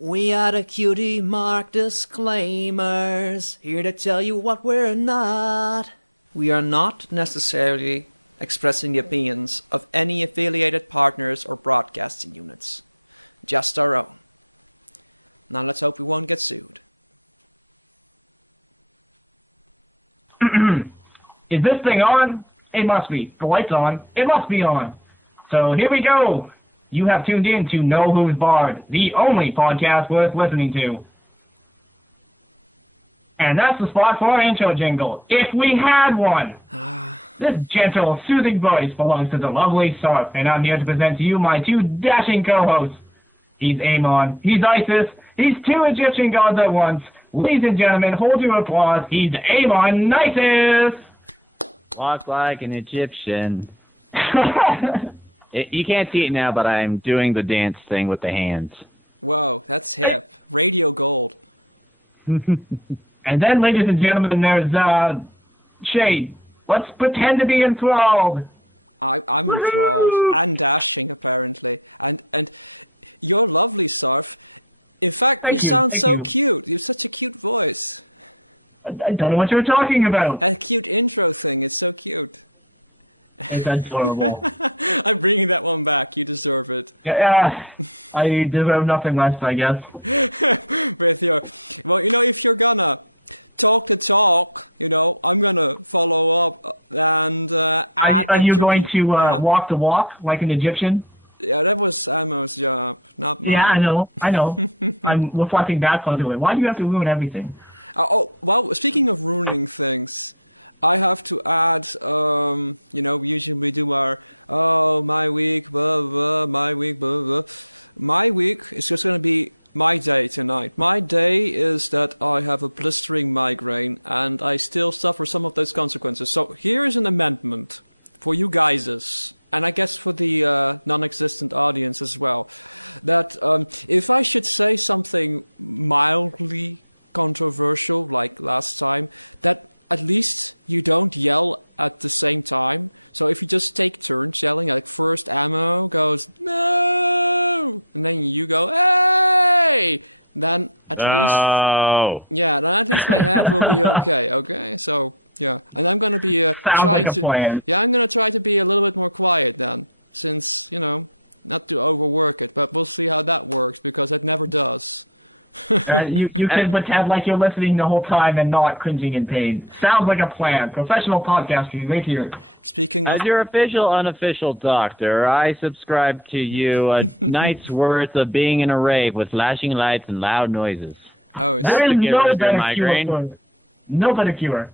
We are the cutie mark disclaimers, here to tell you what we're not. We are not necessarily expressing the opinions of any affiliated partners or broadcasting units. Just our own. Now let's hope we won't get sued. Is this thing on? It must be. The light's on. It must be on. So here we go. You have tuned in to No Who's Barred, the only podcast worth listening to. And that's the spot for our intro jingle, if we had one. This gentle, soothing voice belongs to the lovely Sarp, and I'm here to present to you my two dashing co-hosts. He's Amon, he's Isis, he's two Egyptian gods at once. Ladies and gentlemen, hold your applause, he's Amon Nisus! Walk like an Egyptian. You can't see it now, but I'm doing the dance thing with the hands. Whoa, that's hip. Radio gold. And then, ladies and gentlemen, there's, Shade. Let's pretend to be enthralled. I'm enthralled. And dashing, apparently. And you're lovely, Sarf. In fact, you sound so cute. You have such a cute voice. I don't know what you're talking about. That cute intro thing, it's so cute. It's adorable. I'm bringing that one back. You deserve it. Yeah, I deserve nothing less, I guess. With your... Well, if you're gonna talk the talk, I'm gonna follow up and... are you going to walk the walk like an Egyptian? Yeah, that was Ammo's job, not mine. Yeah, I know. I'm reflecting back onto it. Why do you have to ruin everything? Well, speaking of ruining things... I have to add, usually we do our, my week, blah, blah, my week, blah, blah. My week is just going to be my day tonight. My day is that I have a blistering migraine, and I still suffer some of those consequences. So here is an amendment for you guys, and I guess for the non-existent audience as well, that if I should say something mildly controversial, like last time, that at least you don't yell at the same time. So if you just take turns yelling, like first Ammo goes, no! And then you go, hey! Then at least... Yeah, then at least my head will be okay? So, yeah. And I'm gonna be trying like a plan. Yeah, I'm gonna try to be a little bit more quiet then. Since, not to overwork it. But we'll see how that works, because it never does. You can pretend like you're listening the whole time and not cringing in pain. Sounds like a plan. Professional podcasting right here. Speaking of... As your official, unofficial doctor, I subscribe to you a night's worth of being in a rave with flashing lights and loud noises. Oh, there is no better cure. No better cure.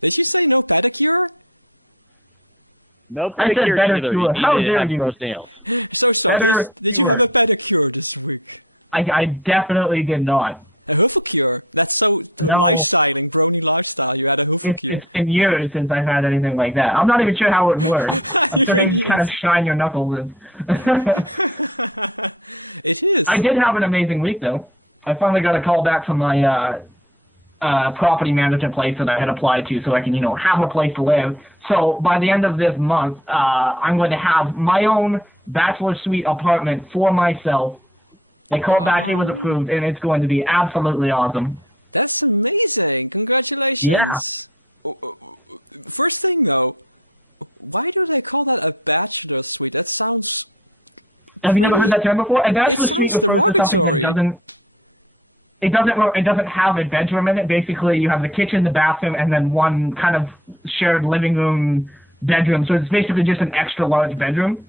Did you say no pedicure? No pedicure I said better either. cure. How dare you? Gross nails. So sorry. Did you have a pedicure this week? I definitely did not. A hoofacure? That's so lifestyling, Brony lifestyle. You had a hoofacure. It's been years since I've had anything like that. I'm not even sure how it works. I'm sure they kind of shine your knuckles in. It is. I did have an amazing week, though. I finally got a call back from my property management place that I had applied to so I can, have a place to live. So by the end of this month, I'm going to have my own bachelor suite apartment for myself. They called back, it was approved, and it's going to be absolutely awesome. That's amazing. Congratulations. Yeah. First thing, though, why do they call that a bachelor suite? That sounds... Have you never heard that term before? A bachelor suite sounds derogatory. It doesn't have a bedroom in it. Basically, you have the kitchen, the bathroom, and then one kind of shared living room bedroom. So it's basically just an extra large bedroom.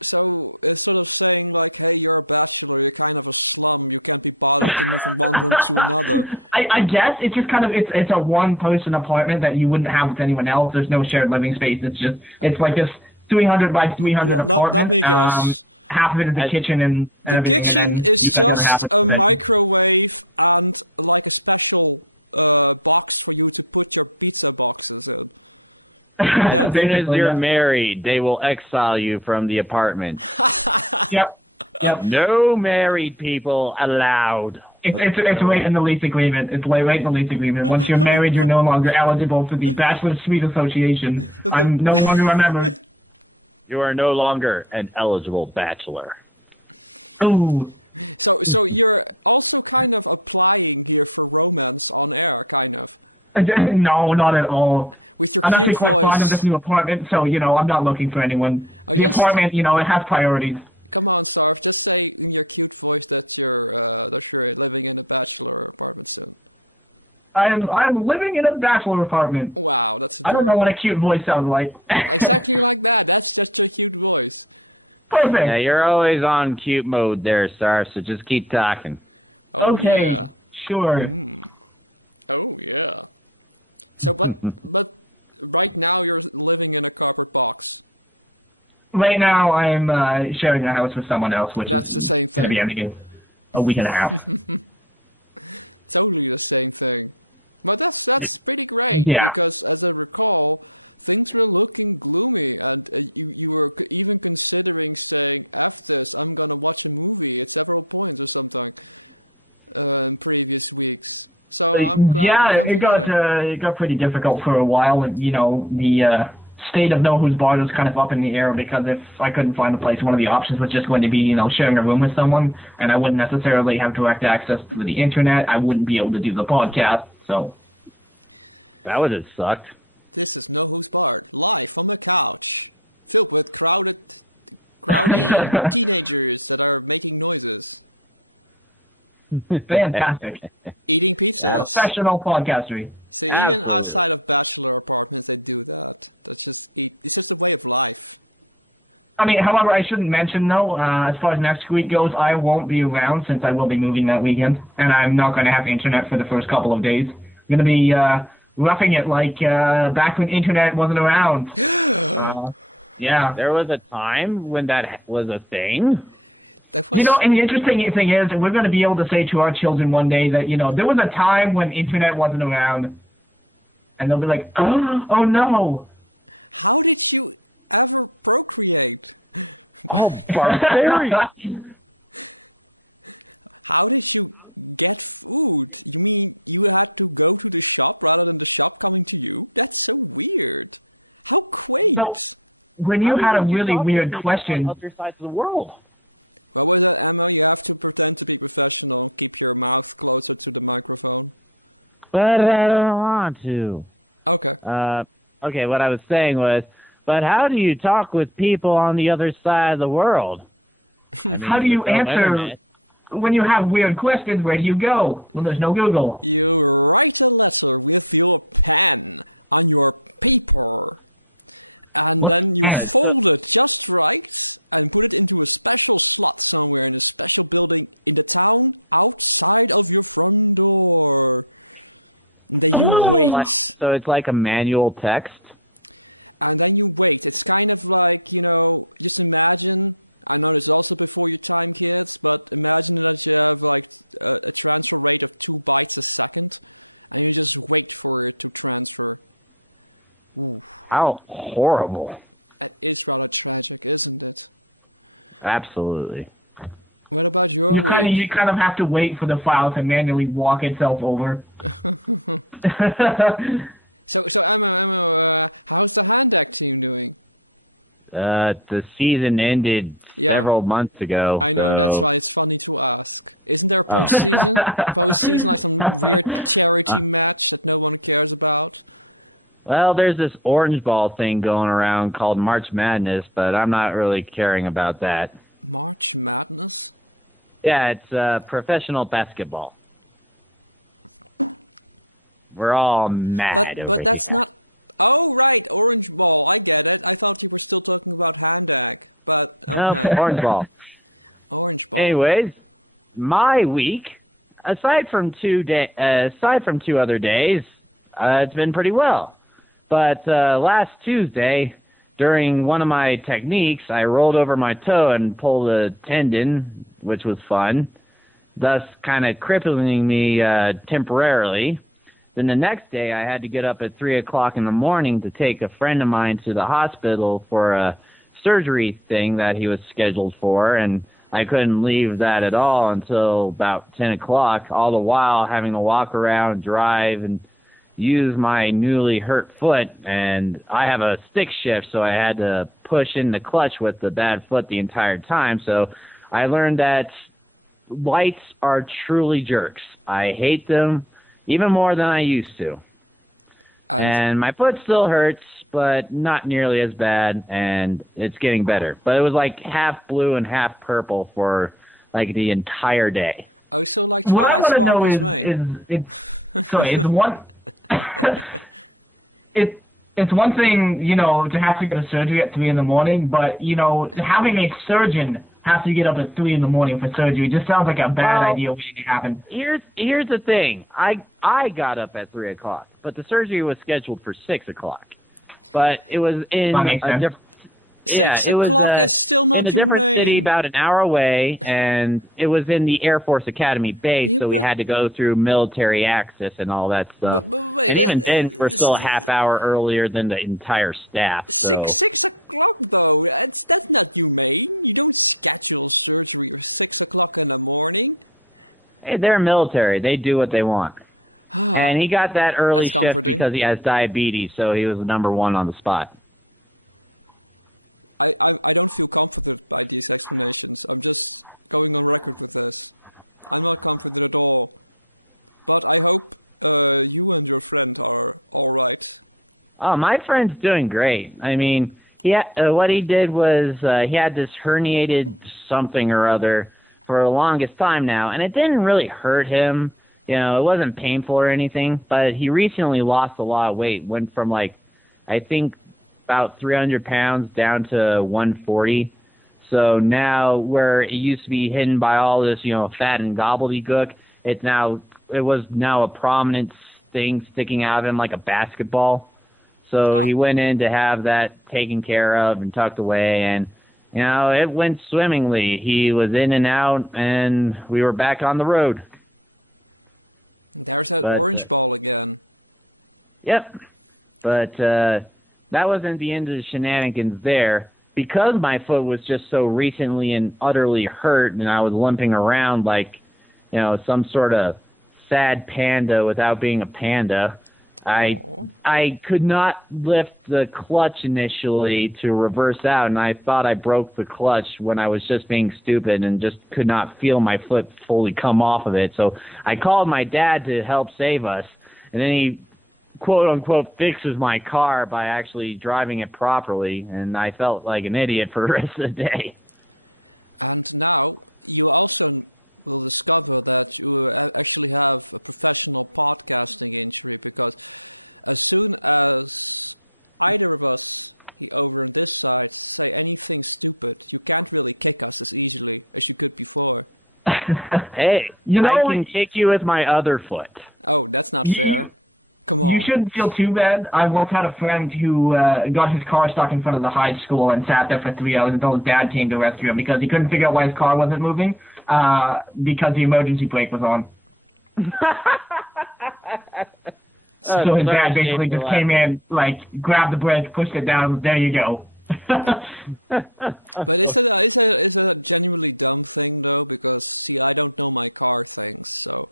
So it's sort of saying like, hey, you're a bachelor, you're kind of a slum, you can't be bothered to move from one room to another. I guess it's just kind of, it's a one-person apartment that you wouldn't have with anyone else. There's no shared living space. It's like this 300 by 300 apartment. Let me guess. Half of it is the kitchen and the kitchen is just a microwave and like a special box for you to put your pizza boxes in. As soon as you're married, they will exile you from the apartment. Yep. No married people allowed. It's right in the lease agreement. It's right in the lease agreement. Once you're married, you're no longer eligible for the Bachelor Suite Association. I'm no longer a member. You are no longer an eligible bachelor. Ooh. So you're also kind of applying here for romance on air, kind of. No, not at all. With your I'm actually cute quite fond of voice. this new apartment, so, I'm not looking for anyone. Oh, The just- apartment, it has priorities. Come on, Sarv, just say in your cute voice that you're living in a bachelor apartment soon. I'm living in a bachelor apartment. Wow, that's I adorable. don't know what a cute voice sounds like. Exactly like that. That's just your cute voice. Perfect. Yeah, you're always on cute mode there, Sar, so just keep talking. Oh, Okay, yeah. sure. Oh, yeah. So, but right now you're living in a cardboard box. Right now, I'm sharing a house with someone else, which That's is the same going to thing. be ending in a week and a half. Totally the same thing. But that's pretty great, Yeah. because as I recall, things were looking gloomy, and you were even considering saying, F this, I'm gonna watch a movie at several points or something in previous weeks. So I'm glad Yeah, we come together. it got pretty difficult for a while, and the state of No Who's Barred was kind of up in the air because if I couldn't find a place, one of the options was just going to be sharing a room with someone, and I wouldn't necessarily have direct access to the internet. I wouldn't be able to do the podcast, so. That would have sucked. This is No Who's Barred, live from a couch, filled with crowded teenagers that are making noises, Fantastic. eating pizzas. Professional podcastery. So even Absolutely. outside of bachelor apartments, they do that. It's just a way of life. I mean, however, I shouldn't mention, though, as far as next week goes, I won't be around since I will be moving that weekend, and I'm not going to have internet for the first couple of days. I'm going to be roughing it like back when internet wasn't around. Yeah. There was a time when that was a thing. That was, And the interesting thing is, we're going to be able to say to our children one day that, there was a time when internet wasn't around, and they'll be like, oh no. how did you ever procreate? Oh, barbarian! How did you get food? You mean you had to go to the shop rather than the shop coming to you? That's so weird. How quaint. So, when you had a really weird question, Other sides of the world. What was that, Emma? You have to pretend to be professional. Keep your mouth closer to the microphone. But I don't want to. Okay. Okay, what I was saying was, but how do you talk with people on the other side of the world? how do you answer when you have weird questions? Where do you go when there's no Google? You write a letter with your pen on your paper. And then you pen? fold it just right and put it into a special slot somewhere in a special building in the town outside of your front door. And then you wait. So it's like a manual text? And then you wait. It's kind of like, just imagine, I know this is also before your time, kids, but imagine that you have like a transfer rate of 2 bytes a second, and you just wait for it to transfer. Ooh, How horrible. that is rather tragic, isn't it? Absolutely. What about your week? You kind of have to wait for the file to manually walk itself over. So Emma, how's the hand deck team doing? The season ended Yeah. several months ago. I know, so- that's why it's funny to ask. Isn't there a postseason? Postseason, like some weird charity match that no one cares about? Well, there's this orange ball thing going around called March Madness, but I'm not really caring about that. March Madness? Yeah, it's professional basketball. We're all mad. over But that's here. not... Oh, right, orange ball, I get it. I thought you were still talking about hand deck, but... No, Okay. orange ball. Orange ball. Anyways, my week, aside from 2 other days, it's been pretty well. But last Tuesday, during one of my techniques, I rolled over my toe and pulled a tendon, which was fun, thus kind of crippling me temporarily. Then the next day, I had to get up at 3 o'clock in the morning to take a friend of mine to the hospital for a surgery thing that he was scheduled for, and I couldn't leave that at all until about 10 o'clock, all the while having to walk around, drive, and use my newly hurt foot. And I have a stick shift, so I had to push in the clutch with the bad foot the entire time. So I learned that lights are truly jerks. I hate them even more than I used to. And my foot still hurts, but not nearly as bad, and it's getting better. But it was like half blue and half purple for like the entire day. Oh, so like what I Twilight want to Sparkles, know is it's one. It's one thing, you know, to have to get a surgery at 3 a.m, but you know, having a surgeon have to get up at 3 a.m. for surgery just sounds like a bad idea waiting to happen. Here's the thing. I got up at 3 o'clock, but the surgery was scheduled for 6 o'clock. But it was in a different. 6 o'clock is still not in a different humane. city, about an hour away, and it was in the Air Force Academy base, Yeah, so we but- had to go through military access and all that stuff. But wait, and even then, we're still a half hour earlier than the entire staff. So. 6 o'clock though. That's not humane. You don't schedule surgery at 6 o'clock in the morning. Hey, they're military. They do what they want. And he got that early That's shift comforting. because he has diabetes, so he was the number one on the spot. I don't feel comforted by these explanations. I'm just going on record with this. I'm not comforted at all. But I hope you and your friend are all right. Oh, my friend's doing great. I mean, what he did was he had this herniated something or other for the longest time now, and it didn't really hurt him. You know, it wasn't painful or anything, but he recently lost a lot of weight. Went from, like, I think about 300 pounds down to 140. So now where it used to be hidden by all this, you know, fat and gobbledygook, it was now a prominent thing sticking out of him like a basketball. So he went in to have that taken care of and tucked away, and, you know, it went swimmingly. He was in and out, and we were back on the road. There's that But, orange ball again. Yep. But that wasn't the end of the shenanigans there. Because my foot was just so recently and utterly hurt, and I was limping around like, you know, some sort of sad panda without being a panda, I could not lift the clutch initially to reverse out, and I thought I broke the clutch when I was just being stupid and just could not feel my foot fully come off of it. So I called my dad to help save us, and then he quote-unquote fixes my car by actually driving it properly, and I felt like an idiot for the rest of the day. And now you also will discover that you actually have a professional podcasting injury, because as soon as either of us over on this side say anything stupid, you can't really kick us as easily as you could before. Hey, You know, I can kick you with my other foot. Oh, that's not fair. Come on. you shouldn't feel too bad. I once had a friend who got his car stuck in front of the high school and sat there for 3 hours until his dad came to rescue him because he couldn't figure out why his car wasn't moving because the emergency brake was on. So his dad basically just came in, like, grabbed the brake, pushed it down, there you go. But is it a genuinely dumb thing though? Because see, I don't know my car things, so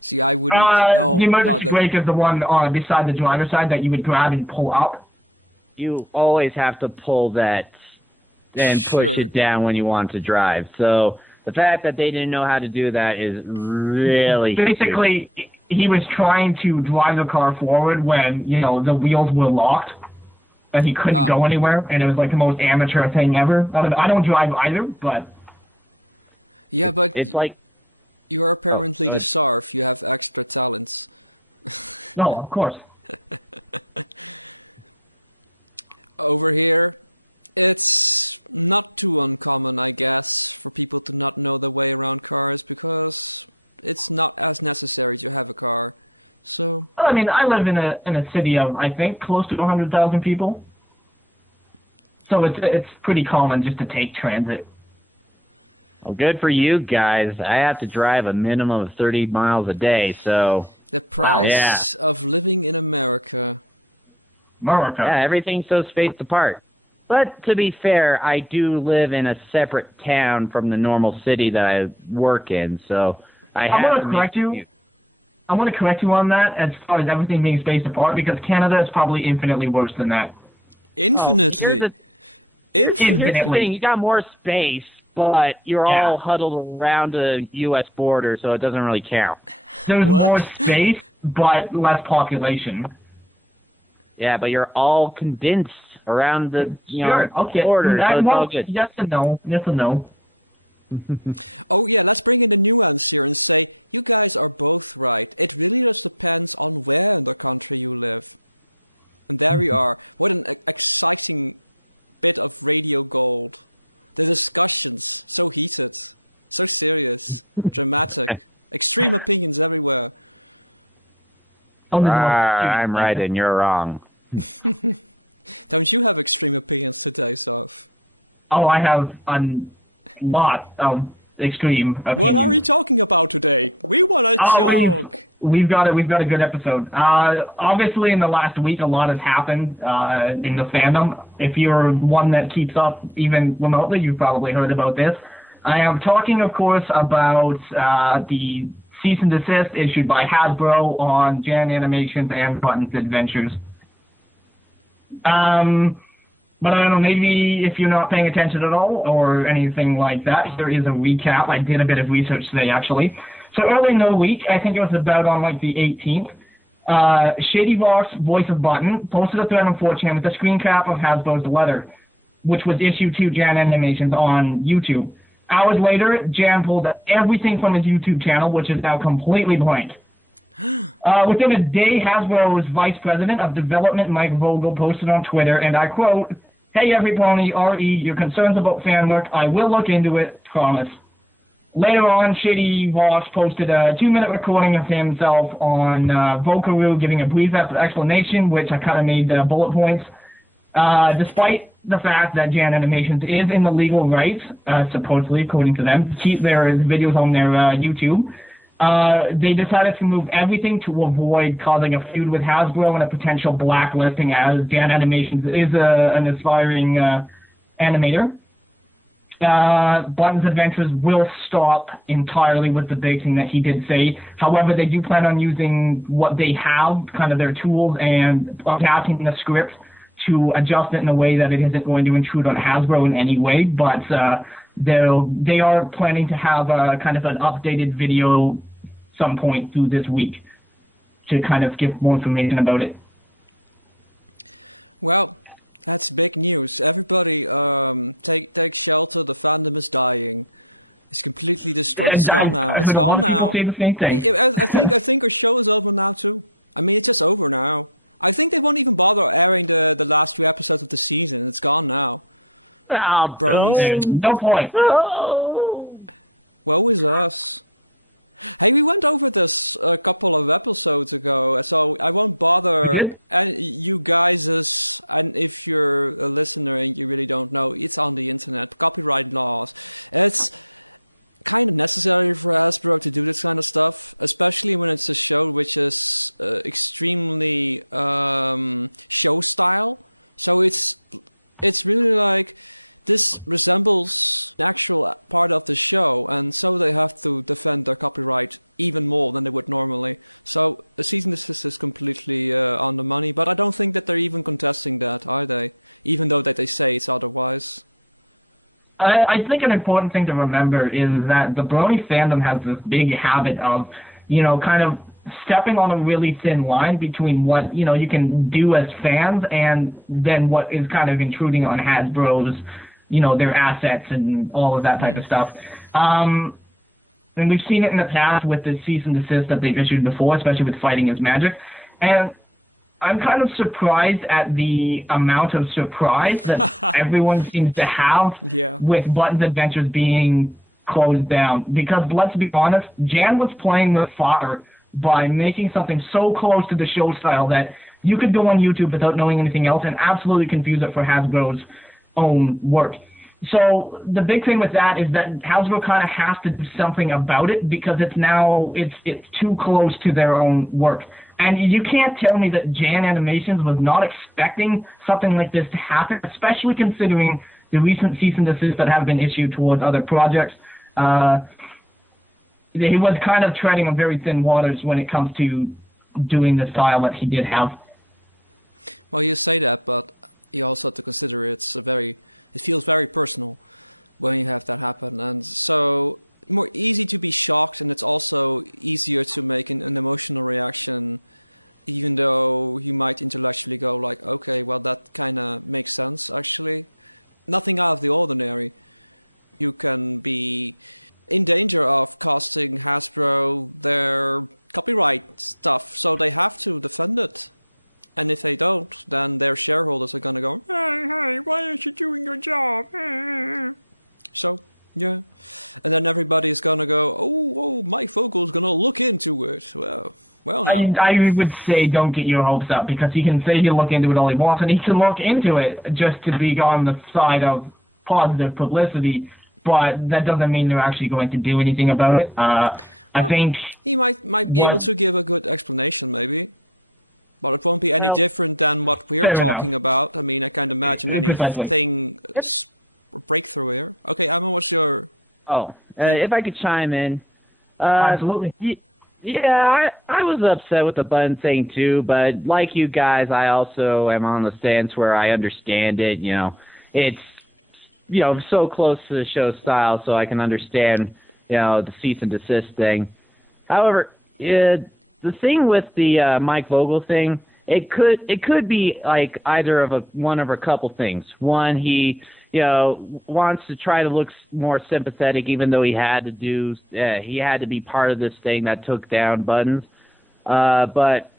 see, I wouldn't know the about emergency that. brake is the one beside the driver's side that you would grab and pull up. You always have to pull that and push Sure. it down when you want to drive. So the fact that they didn't know how to do that is really Basically, he was trying to drive the car forward when, you know, the wheels were locked and he couldn't go anywhere, and it was like the most amateur thing ever. I don't drive either, but Yeah, but It's like you're apparently Oh, the Sarf. You have extra talents. no, of course. Over here, it's not too uncommon, I guess, for people to not know their way around cars because it's not as necessary to have a car. So, I mean, I live in a city of, I think, close to 100,000 people. So it's pretty common just to take transit. Well, good for you guys. I have to drive a minimum of 30 miles a day, so the price of living in America. America. yeah, everything's so spaced apart. But to be fair, I do live in a separate town from the normal city that I work in, so I have want to to correct you. I want to correct you on that as far as everything being spaced apart, because Canada is probably infinitely worse than that. Infinitely. Here's the Infinitely. thing, you got more space, but you're Yeah. all huddled around a U.S. border, so it doesn't really count. There's What? more space, but less population. Yeah, but you're all condensed around the border, so it's all good. Yes and no. Yes and no. Oh yeah, let's bring in the nuance here and say, you guys are both right. It really just depends on where in the country you live. And there we are. What an exciting bit of radio gold. The discussions, so heated, so serious, dramatic, extreme opinions everywhere. I'm right and you're wrong. Don't you have extreme opinions today, Soph? Oh, I have a lot of extreme opinions. What are we talking about today? We want to talk. We've got a good episode. Obviously, in the last week, a lot has happened in the fandom. If you're one that keeps up even remotely, you've probably heard about this. I am talking, of course, about the cease and desist issued by Hasbro on JanAnimations and Buttons Adventures. But I don't know, maybe if you're not paying attention at all or anything like that, there is a recap. I did a bit of research today, actually. So early in the week, I think it was about on like the 18th, ShadyVox, voice of Button, posted a thread on 4chan with a screen cap of Hasbro's letter, which was issued to JanAnimations on YouTube. Hours later, Jan pulled everything from his YouTube channel, which is now completely blank. Within a day, Hasbro's Vice President of Development, Mike Vogel, posted on Twitter, and I quote, "Hey, Everypony, RE, your concerns about fan work, I will look into it, promise." Later on, ShadyVox posted a 2-minute recording of himself on Vocaroo giving a brief explanation, which I kind of made bullet points. Despite the fact that JanAnimations is in the legal rights, supposedly, according to them, to keep their videos on their YouTube, they decided to move everything to avoid causing a feud with Hasbro and a potential blacklisting, as JanAnimations is an aspiring animator. Buttons Adventures will stop entirely with the big thing that he did say. However, they do plan on using what they have, kind of their tools, and adapting the script to adjust it in a way that it isn't going to intrude on Hasbro in any way. But they are planning to have kind of an updated video some point through this week to kind of give more information about it. Well, that's big news. Everybody, take shelter. The fandom is dying. It's completely destroyed. It's gone now. It's gone now. People say the same thing. I think our show is over now too. I mean, it's just over now. I think they won't even bother airing the last few episodes of the season. It's gone now. Oh, Brony's. No point. Woe is us. Hey, we went over this a couple of episodes ago, so I won't bother you guys. And if you're a listener and you really don't know, it's on the internet. Copyright laws. It's kind of necessary for Hasbro to do this kind of stuff, especially when it's a show which is extremely show style. So it's really like, this resembles an actual part of the show, and so they have to defend their copyright even more than they would normally. So a cease and desist is completely on the money, but I don't think that they're even contesting that, are they? Even though that they say it's otherwise. I think an important thing to remember is that the Brony fandom has this big habit of, kind of stepping on a really thin line between what, you can do as fans and then what is kind of intruding on Hasbro's, their assets and all of that type of stuff. And we've seen it in the past with the cease and desist that they've issued before, especially with Fighting is Magic. And I'm kind of surprised at the amount of surprise that everyone seems to have with Buttons Adventures being closed down. Because let's be honest, Jan was playing with fire by making something so close to the show style that you could go on YouTube without knowing anything else and absolutely confuse it for Hasbro's own work. So the big thing with that is that Hasbro kind of has to do something about it because it's too close to their own work. And you can't tell me that JanAnimations was not expecting something like this to happen, especially considering the recent cease and desist that have been issued towards other projects. He was kind of treading on very thin waters when it comes to doing the style that he did have. Well, you say that, but you also have to consider it feels very personal. when you have that happen. And so more easy to be shocked, and it's also easier to make an emotional reaction, even though you might intellectually go like, okay, well, that kind of makes sense, actually. Nothing out of the ordinary. You can be in danger of costing Hasbro their copyright stuff, so they have to defend it. And if they don't, then their shareholders are going to go, hey, why aren't you doing your job? So, yeah. And then everybody is going to go, oh, Mike Vogel's going to look into it. Well, no. I would say don't get your hopes up, because he can say he'll look into it all he wants, and he can look into it just to be on the side of positive publicity, but that doesn't mean they're actually going to do anything about it. I think he might be able to give a good explanation, maybe. But it won't be any different than what we're talking about. I mean, I can't imagine anything breakthrough here. Okay, Emma, what's your... if I could chime in. Absolutely. Yeah, I was upset with the button thing too, but like you guys, I also am on the stance where I understand it. You know, it's, you know, so close to the show style, so I can understand, you know, the cease and desist thing. However, the thing with the Mike Vogel thing, it could be like either of one of a couple things. One, he, you know, wants to try to look more sympathetic, even though he had to be part of this thing that took down buttons. But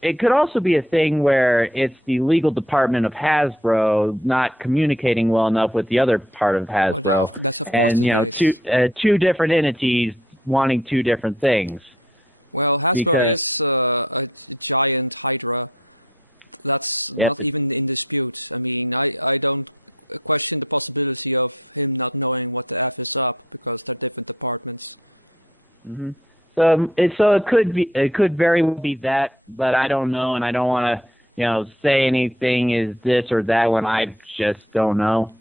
it could also be a thing where it's the legal department of Hasbro not communicating well enough with the other part of Hasbro. Well, that's of course and, the you know, case. two different entities wanting two different things. Well, Hasbro is a giant hydra. That's not even in dispute. I mean, I don't question the possibility of him not knowing what the F is up, because they're different departments. Mm-hmm. So it could very well be that, but I don't know, and I don't want to, you know, say anything is this or that when I just don't know.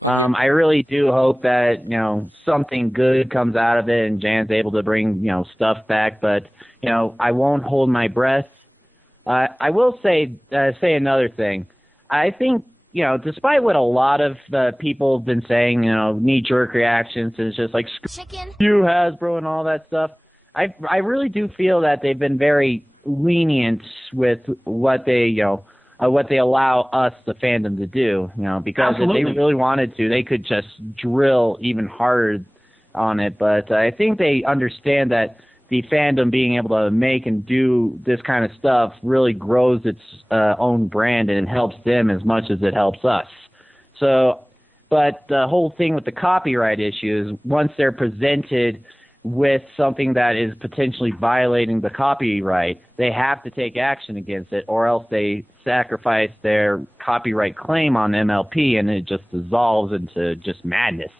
I really do hope that, you know, something good comes out of it and Jan's able to bring, you know, stuff back, but, you know, I won't hold my breath. I will say another thing. I think, you know, despite what a lot of people have been saying, you know, knee-jerk reactions, it's just like, you Hasbro and all that stuff, I really do feel that they've been very lenient with what they, you know, what they allow us, the fandom, to do, you know, because Absolutely. If they really wanted to, they could just drill even harder on it. But I think they understand that the fandom being able to make and do this kind of stuff really grows its own brand and helps them as much as it helps us. So, but the whole thing with the copyright issue is once they're presented with something that is potentially violating the copyright, they have to take action against it, or else they sacrifice their copyright claim on MLP, and it just dissolves into just madness.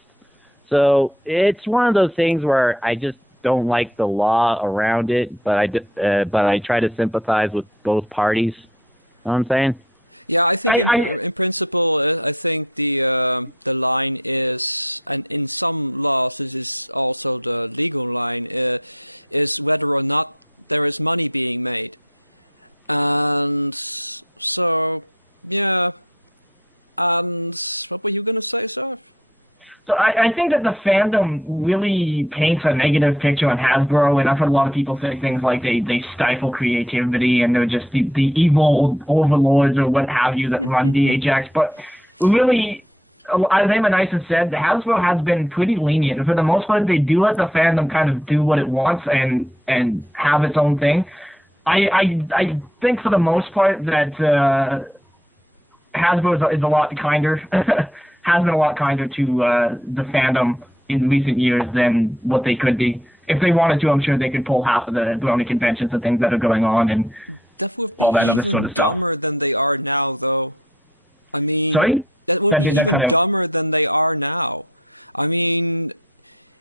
So it's one of those things where I just don't like the law around it, but I try to sympathize with both parties. Know what I'm saying? Yeah, I think in principle, I think the line is, and in some laws this is also the legal line, is whether or not there is money being made. And so, yeah. And what were you going to say, Surf? So I think that the fandom really paints a negative picture on Hasbro, and I've heard a lot of people say things like they stifle creativity and they're just the evil overlords or what have you that run DHX. But really, as JanAnimations said, Hasbro has been pretty lenient. And for the most part, they do let the fandom kind of do what it wants and have its own thing. I think for the most part that Hasbro is a lot kinder. Has been a lot kinder to the fandom in recent years than what they could be. If they wanted to, I'm sure they could pull half of the Brony conventions and things that are going on and that would be all that even other sort of dumber stuff. than they are now, though. I mean, Sorry? That would be even dumber than they are now. I mean,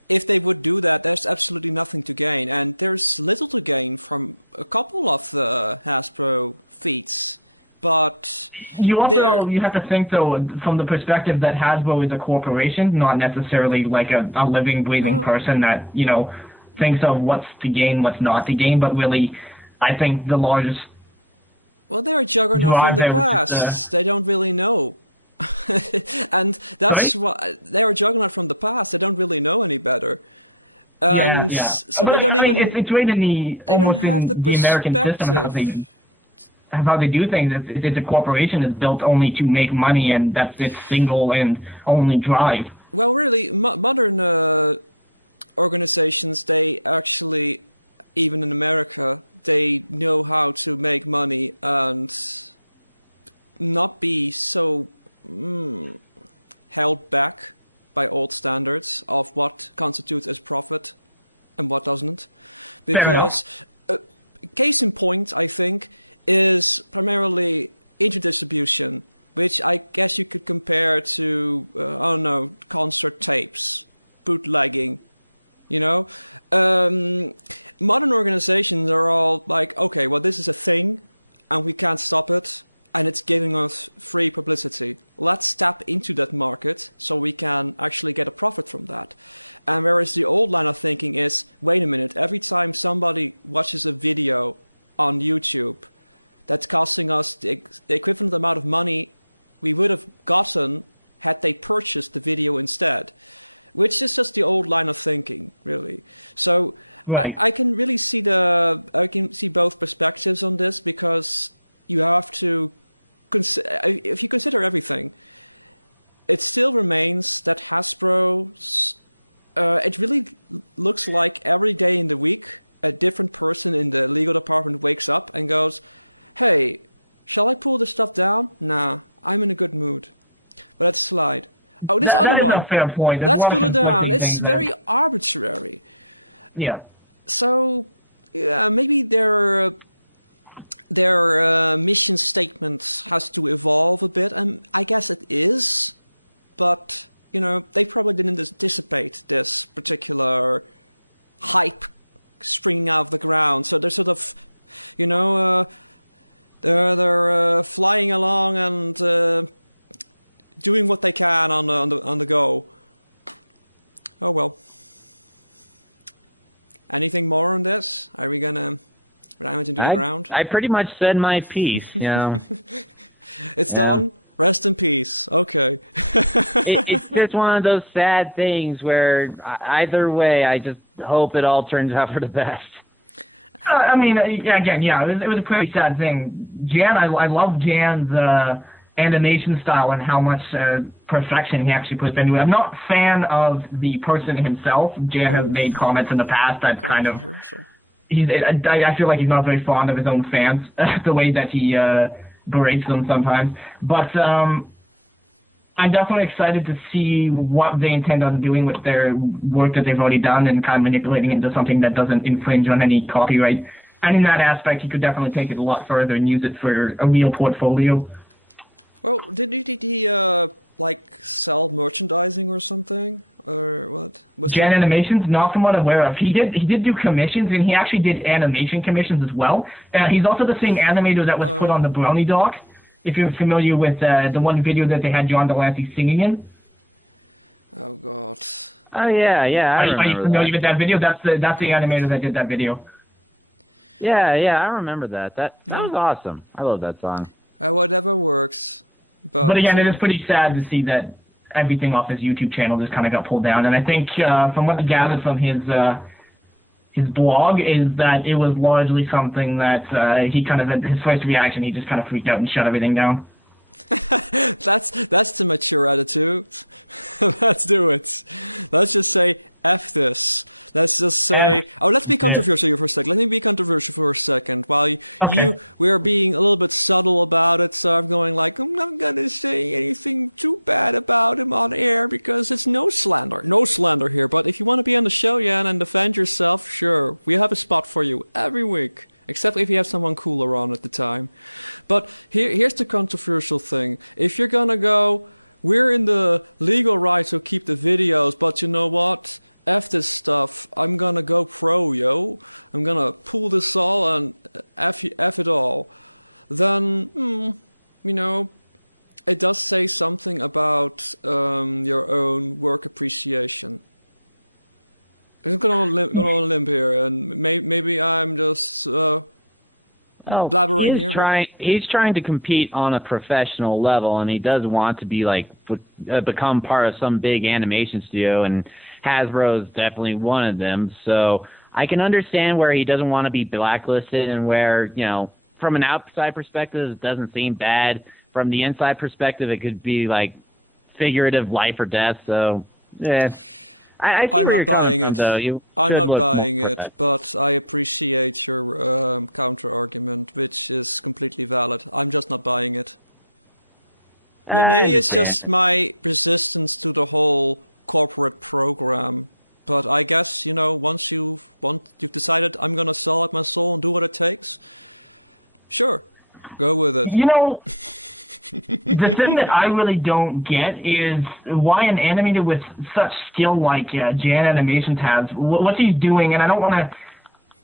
if they would do that, there's absolutely nothing to gain, and there's little to gain from a couple of the Hasbro feats. But you have to think, though, from the perspective that Hasbro is a corporation, not necessarily like a living, breathing person that, you know, thinks of what's to gain, what's not to gain, but really, I think the largest... Well, they're a juggernaut from the past. They don't really know And that's Right? why they're a juggernaut from the past. They don't really know any better. Yeah, And yeah. so But they don't I mean, even. it's right in the They don't almost have in the the American system perspective. how they do things. It's a corporation is built only to make money, and that's its single and only drive. Well, really, modern organizations, they actually, even in America, they know how to make money and not be so held back by old standards of what constitutes as profit and what doesn't. Because, case in point, I think, is primarily interdistribution, which I guess you could compare to, I don't know, concert tapes, bootlegging, you know? Modern organizations are all like, okay, well, this is a thing, and we can't stop it, and it's giving us free publicity. Let's tap into that market so we can actually get a profit from that. And whereas the old line of thinking is, wait a minute, every time somebody watches a video on YouTube that's costing us the equivalent amount of money we would have gotten had they purchased the video instead, which is just the old line of thinking, really. So Right. I can really see both perspectives on this, because you have to if you consider everything, it still remains that Hasbro. It really looks like every day in the week a different person in the legal department wakes up and goes, "Hey, shall I pull this stuff down? Nah, I'm in a good mood. But let's slide. Oh, this That other is one. a fair point. There's a Let's lot of pull it down." conflicting It's things very arbitrary. Yeah. So, yeah, maybe their mission statement has to evolve a bit, and I guess it is. But you know, they probably didn't anticipate this particular hype springing out of the ground. So they're sort of, you know, they're flying along and doing what they can on the go. Oh well. Anything more on this? Are we gonna ram it into the ground? I pretty much said my piece, you know. It's done. Rest in peace. Okay. It's just one of those sad things where either way, I just hope it all turns out for the best. I mean, again, yeah, it was a pretty sad thing. Jan, I love Jan's animation style and how much perfection he actually puts into it. I'm not a fan of the person himself. Jan has made comments in the past that kind of... I feel like he's not very fond of his own fans, the way that he berates them sometimes. But I'm definitely excited to see what they intend on doing with their work that they've already done and kind of manipulating it into something that doesn't infringe on any copyright. And in that aspect, he could definitely take it a lot further and use it for a real portfolio. Well, did he like sell merchandising or something, or what? JanAnimations, not from what I'm aware of. He did do commissions, and he actually did animation commissions as well. He's also the same animator that was put on the Brony doc. If you're familiar with the one video that they had John Delancey singing in. Oh God. Oh yeah, I remember. Are you familiar with that video? That's the animator that did that video. Yeah, I remember that. That was awesome. I love that song. Whatever works. But again, it is pretty sad to see that everything off his YouTube channel just kind of got pulled down. And I think from what I gathered from his blog is that it was largely something that he kind of, his first reaction, he just kind of freaked out and shut everything down. that's the mature attitude. Let's do it. Let's just say F this. Let's just say... let's be controversial here for a second. Let me be controversial for a second. While we are being a little bit subtle about it, so I'm going like, I'm not going to say anything too bad about him on air because it's no slander. No slander here. But if you want to be on the show, Jan, and defend yourself, sure. We have a spot for you every week. Except if you have someone cooler on at the time. But here's the controversial thing. If you're going to go, we're in the legal right to keep the videos, but you know what? F this stuff. I'm gonna go pro, yo. I'm gonna pull this all and F it all. Then, you know, it does say something about your own work appreciation. I'm going on a limb here, and maybe I'm just... Well, blabbering here. He's trying to compete on a professional level, and he does want to be become part of some big animation studio, and Hasbro is definitely one of them. So I can understand where he doesn't want to be blacklisted, and where, from an outside perspective, it doesn't seem bad. From the inside perspective, it could be like figurative life or death. So, yeah. I see where you're coming from, though. I'm not buying it, but I appreciate your counter-argument, which is completely valid. I'm just not buying it. Maybe it's just my resistance to the whole corporate program. But I guess, once you've decided I'm going to sell out my soul and do what it takes, sure, go with it. The thing that I really don't get is why an animator with such skill like JanAnimations has, what he's doing, and I don't want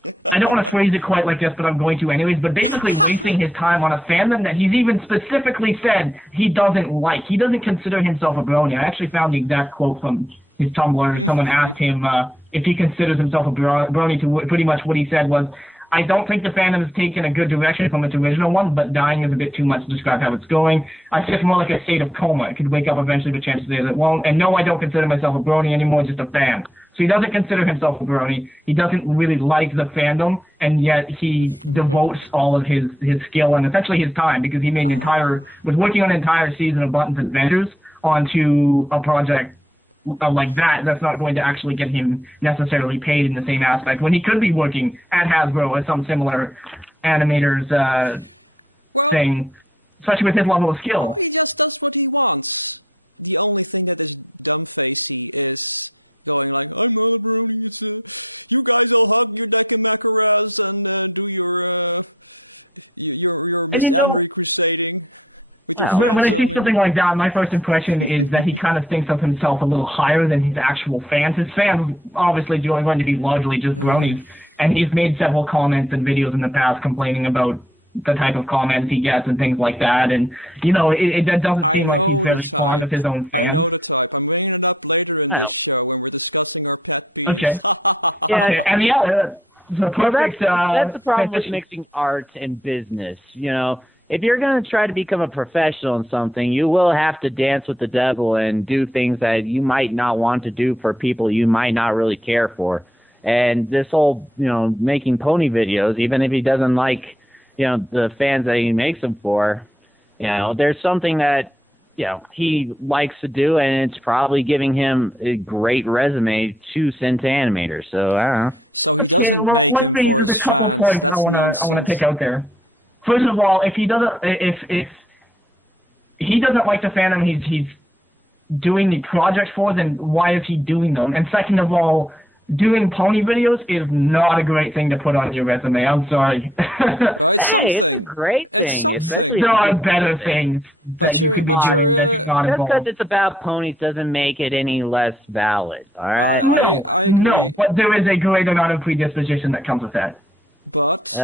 to phrase it quite like this, but I'm going to anyways, but basically wasting his time on a fandom that he's even specifically said he doesn't like. He doesn't consider himself a brony. I actually found the exact quote from his Tumblr. Someone asked him if he considers himself a brony, to pretty much what he said was, I don't think the fandom has taken a good direction from its original one, but dying is a bit too much to describe how it's going. I think it's more like a state of coma. It could wake up eventually, but chances are it won't. And no, I don't consider myself a brony anymore, just a fan. So he doesn't consider himself a brony. He doesn't really like the fandom, and yet he devotes all of his skill and essentially his time, because he made was working on an entire season of Button's Adventures onto a project like that's not going to actually get him necessarily paid in the same aspect, when he could be working at Hasbro as some similar animators thing, especially with his level of skill. Well, he just does what he wants. The only thing that is dumbfacey is going like, I'm not a brony, it's you guys all hug your Decamacaras and do your Miss Andrew crusading. With your when I see something like that, my first impression is that he kind of thinks of himself a little higher than his actual fans. His fans obviously going to be largely just bronies, and he's made several comments and videos in the past complaining about the type of comments he gets and things like that. And it doesn't seem like he's very fond of his own fans. I know the type. I'm bringing it up later in this show when we're discussing our pet peeves. Okay. Okay. And the perfect. That's the problem with mixing art and business. If you're going to try to become a professional in something, you will have to dance with the devil and do things that you might not want to do for people you might not really care for. And this whole, making pony videos, even if he doesn't like, the fans that he makes them for, there's something that, he likes to do, and it's probably giving him a great resume to send to animators. So, I don't know. So he doesn't make him for his fans. That's nonsense. I want to pick out there. First of all, if he doesn't like the fandom he's doing the project for, then why is he doing them? And second of all, doing pony videos is not a great thing to put on your resume. I'm sorry. Well, it's something. It's a great thing. It's something. There are better things. But you're just because it's about ponies doesn't make it any less valid. All right. I agree. No, but there is a great amount of predisposition that comes with that. But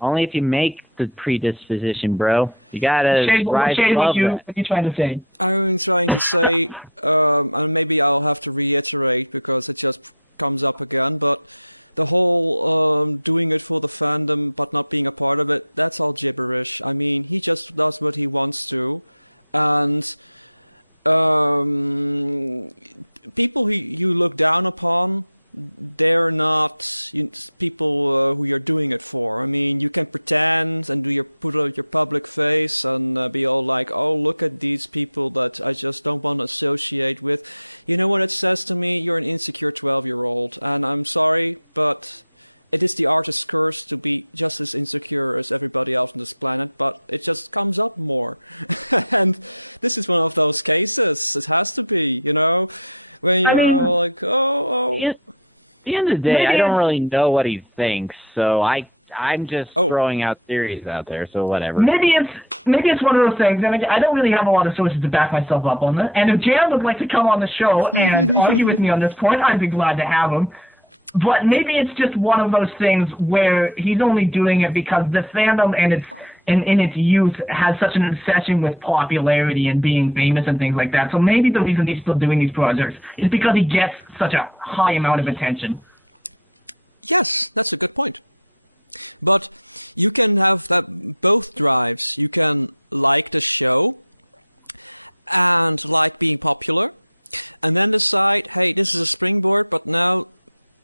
only if you make the predisposition, bro. You gotta rise above that. What are you trying to say? I'm trying to say, and maybe I'll have to reiterate because it just comes up again, but the whole doing it for the fandom but not being a part of it, that's all gibberish. I mean, he just does what he wants to, and people who you look down upon, they're not people who you're doing it for. I mean, you can pretend and put out your public face and be all like, oh, look at these people that I just don't want to associate with. You know what it says to me? You're an insecure 12-year-old. And I'm sorry, but it is the artist's curse to be just as insecure as everybody else on this planet, but it just comes up more. And this is one of those cases. It has to be, when you're all like, oh. At the end of the day, I don't really know what he thinks, so I'm just throwing out theories out there, so whatever. Maybe it's one of those things, and I don't really have a lot of sources to back myself up on it. And if Jan would like to come on the show and argue with me on this point, I'd be glad to have him. But maybe it's just one of those things where he's only doing it because the fandom in its youth has such an obsession with popularity and being famous and things like that. So maybe the reason he's still doing these projects is because he gets such a high amount of attention. Yes, that's a good point. But you can have that both drives. You can like the show and like being popular, and then decide, hey, this is a springboard, but now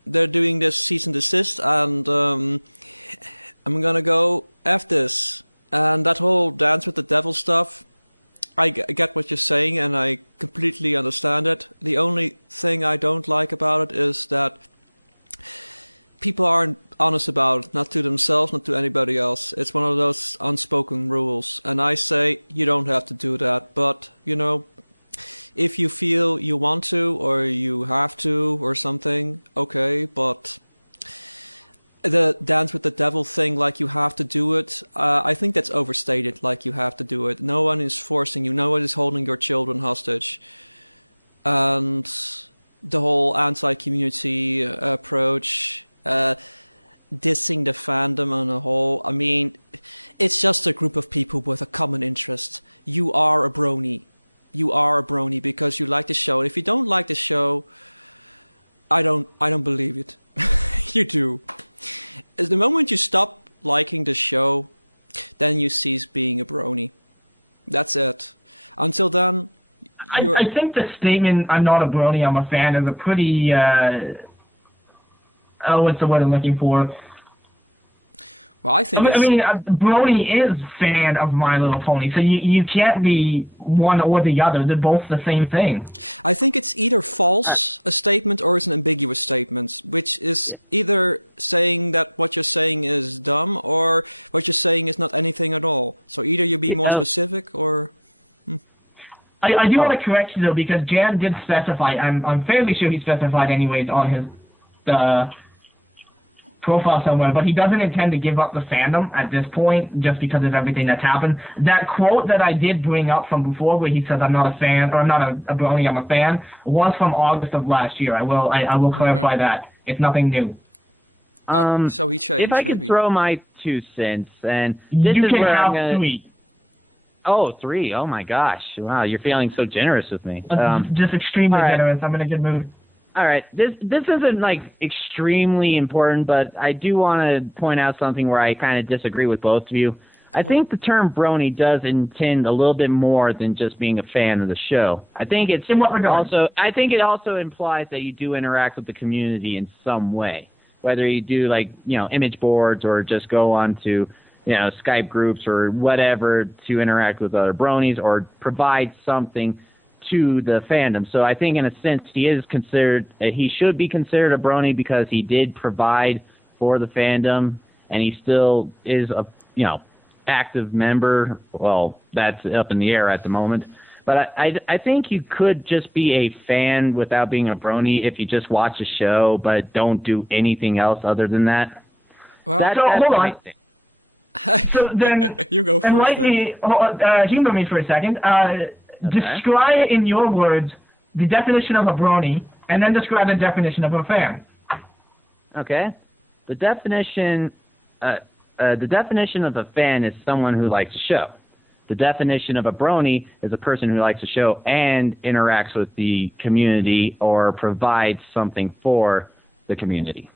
they're doing this cease and desist, and I'm gonna go F this. And that whole dance with the devil stuff, I get what you're saying, and I completely understand it. The only thing I don't like about it is that people aren't honest about it, not to themselves, not to anybody else. It's one of those unspoken rules. And I say, you don't have to do that, but, you know, if you feel you want to, or you have to, or something, okay, but the dance with the devil thing, like you have to do it, I think that's overstated, like you have to do it. No one is forcing you, no one is holding your children hostage. And the whole anti-community approach, dissing the fandom on a whole, I mean, it's just a group of people with a common interest. You are a brony. You are a brony because you like the show. And if you don't like the show, I don't believe it. You do. At the moment you stop liking the show, then you cease being a brony. That's it. Until then, I think the statement, I'm not a brony, I'm a fan, is a pretty, what's the word I'm looking for? Well, I think Brony is fan of My Little Pony, so you can't be one or the other. They're both the same thing. I think it's either false, a statement, or it's an ambiguous statement, which is either saying that what you're saying is dumb, or what you're saying is not anything at all. So either you be more specific, or... I do want to correct you, though, because Jan did specify, I'm fairly sure he specified anyways on his profile somewhere, but he doesn't intend to give up the fandom at this point just because of everything that's happened. That quote that I did bring up from before where he says I'm not a fan, or I'm not a brony, I'm a fan, was from August of last year. I will clarify that. It's nothing new. So he changed. If I could throw my 2 cents, and this you is can where have I'm gonna... 3. Oh, 3. Oh my gosh. Wow, you're feeling so generous with me. Just extremely right. generous. I'm in a good mood. All right, this isn't like extremely important, but I do want to point out something where I kind of disagree with both of you. I think the term brony does intend a little bit more than just being a fan of the show. I think it's in what regard? I think it also implies that you do interact with the community in some way, whether you do like image boards or just go on to Skype groups or whatever to interact with other bronies or provide something to the fandom. So I think in a sense he should be considered a brony because he did provide for the fandom and he still is a active member. Well, that's up in the air at the moment. But I think you could just be a fan without being a brony if you just watch a show but don't do anything else other than that. Well, that's hold on. So then you go first. Enlighten me, humor me for a second. Describe in your words the definition of a brony, and then describe the definition of a fan. Okay. The definition of a fan is someone who likes a show. The definition of a brony is a person who likes a show and interacts with the community or provides something for the community.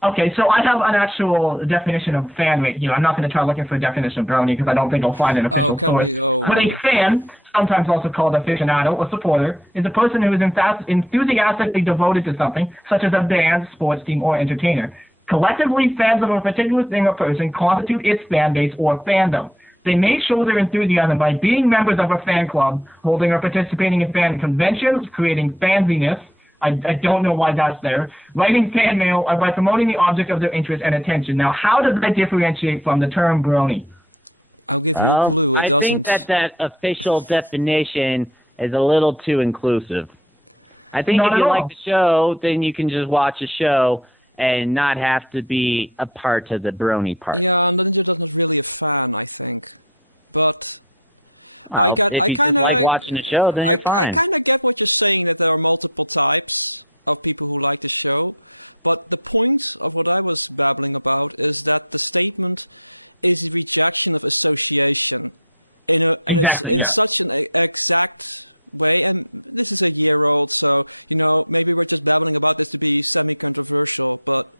Okay, so I have an actual definition of fan right here. I'm not going to try looking for a definition of brony because I don't think I'll find an official source. But a fan, sometimes also called aficionado or supporter, is a person who is enthusiastically devoted to something, such as a band, sports team, or entertainer. Collectively, fans of a particular thing or person constitute its fan base or fandom. They may show their enthusiasm by being members of a fan club, holding or participating in fan conventions, creating fanziness, I don't know why that's there, writing fan mail, or by promoting the object of their interest and attention. Now, how does that differentiate from the term brony? I'll give you a clue. It doesn't. I think that official definition is a little too inclusive. I think if you like the show, then you can just watch a show and not have to be a part of the brony part. Yeah, and then you're not really a fan, I think. But... Well, if you like watching the show, then you're fine. I kind of get what you're saying, that there are multiple types of people who like the show. But the point of what I was babbling about is that the statement is a rejection of association in such an exact way. And this is a year old, so, maybe we're just babbling about this to be semi-controversial, but...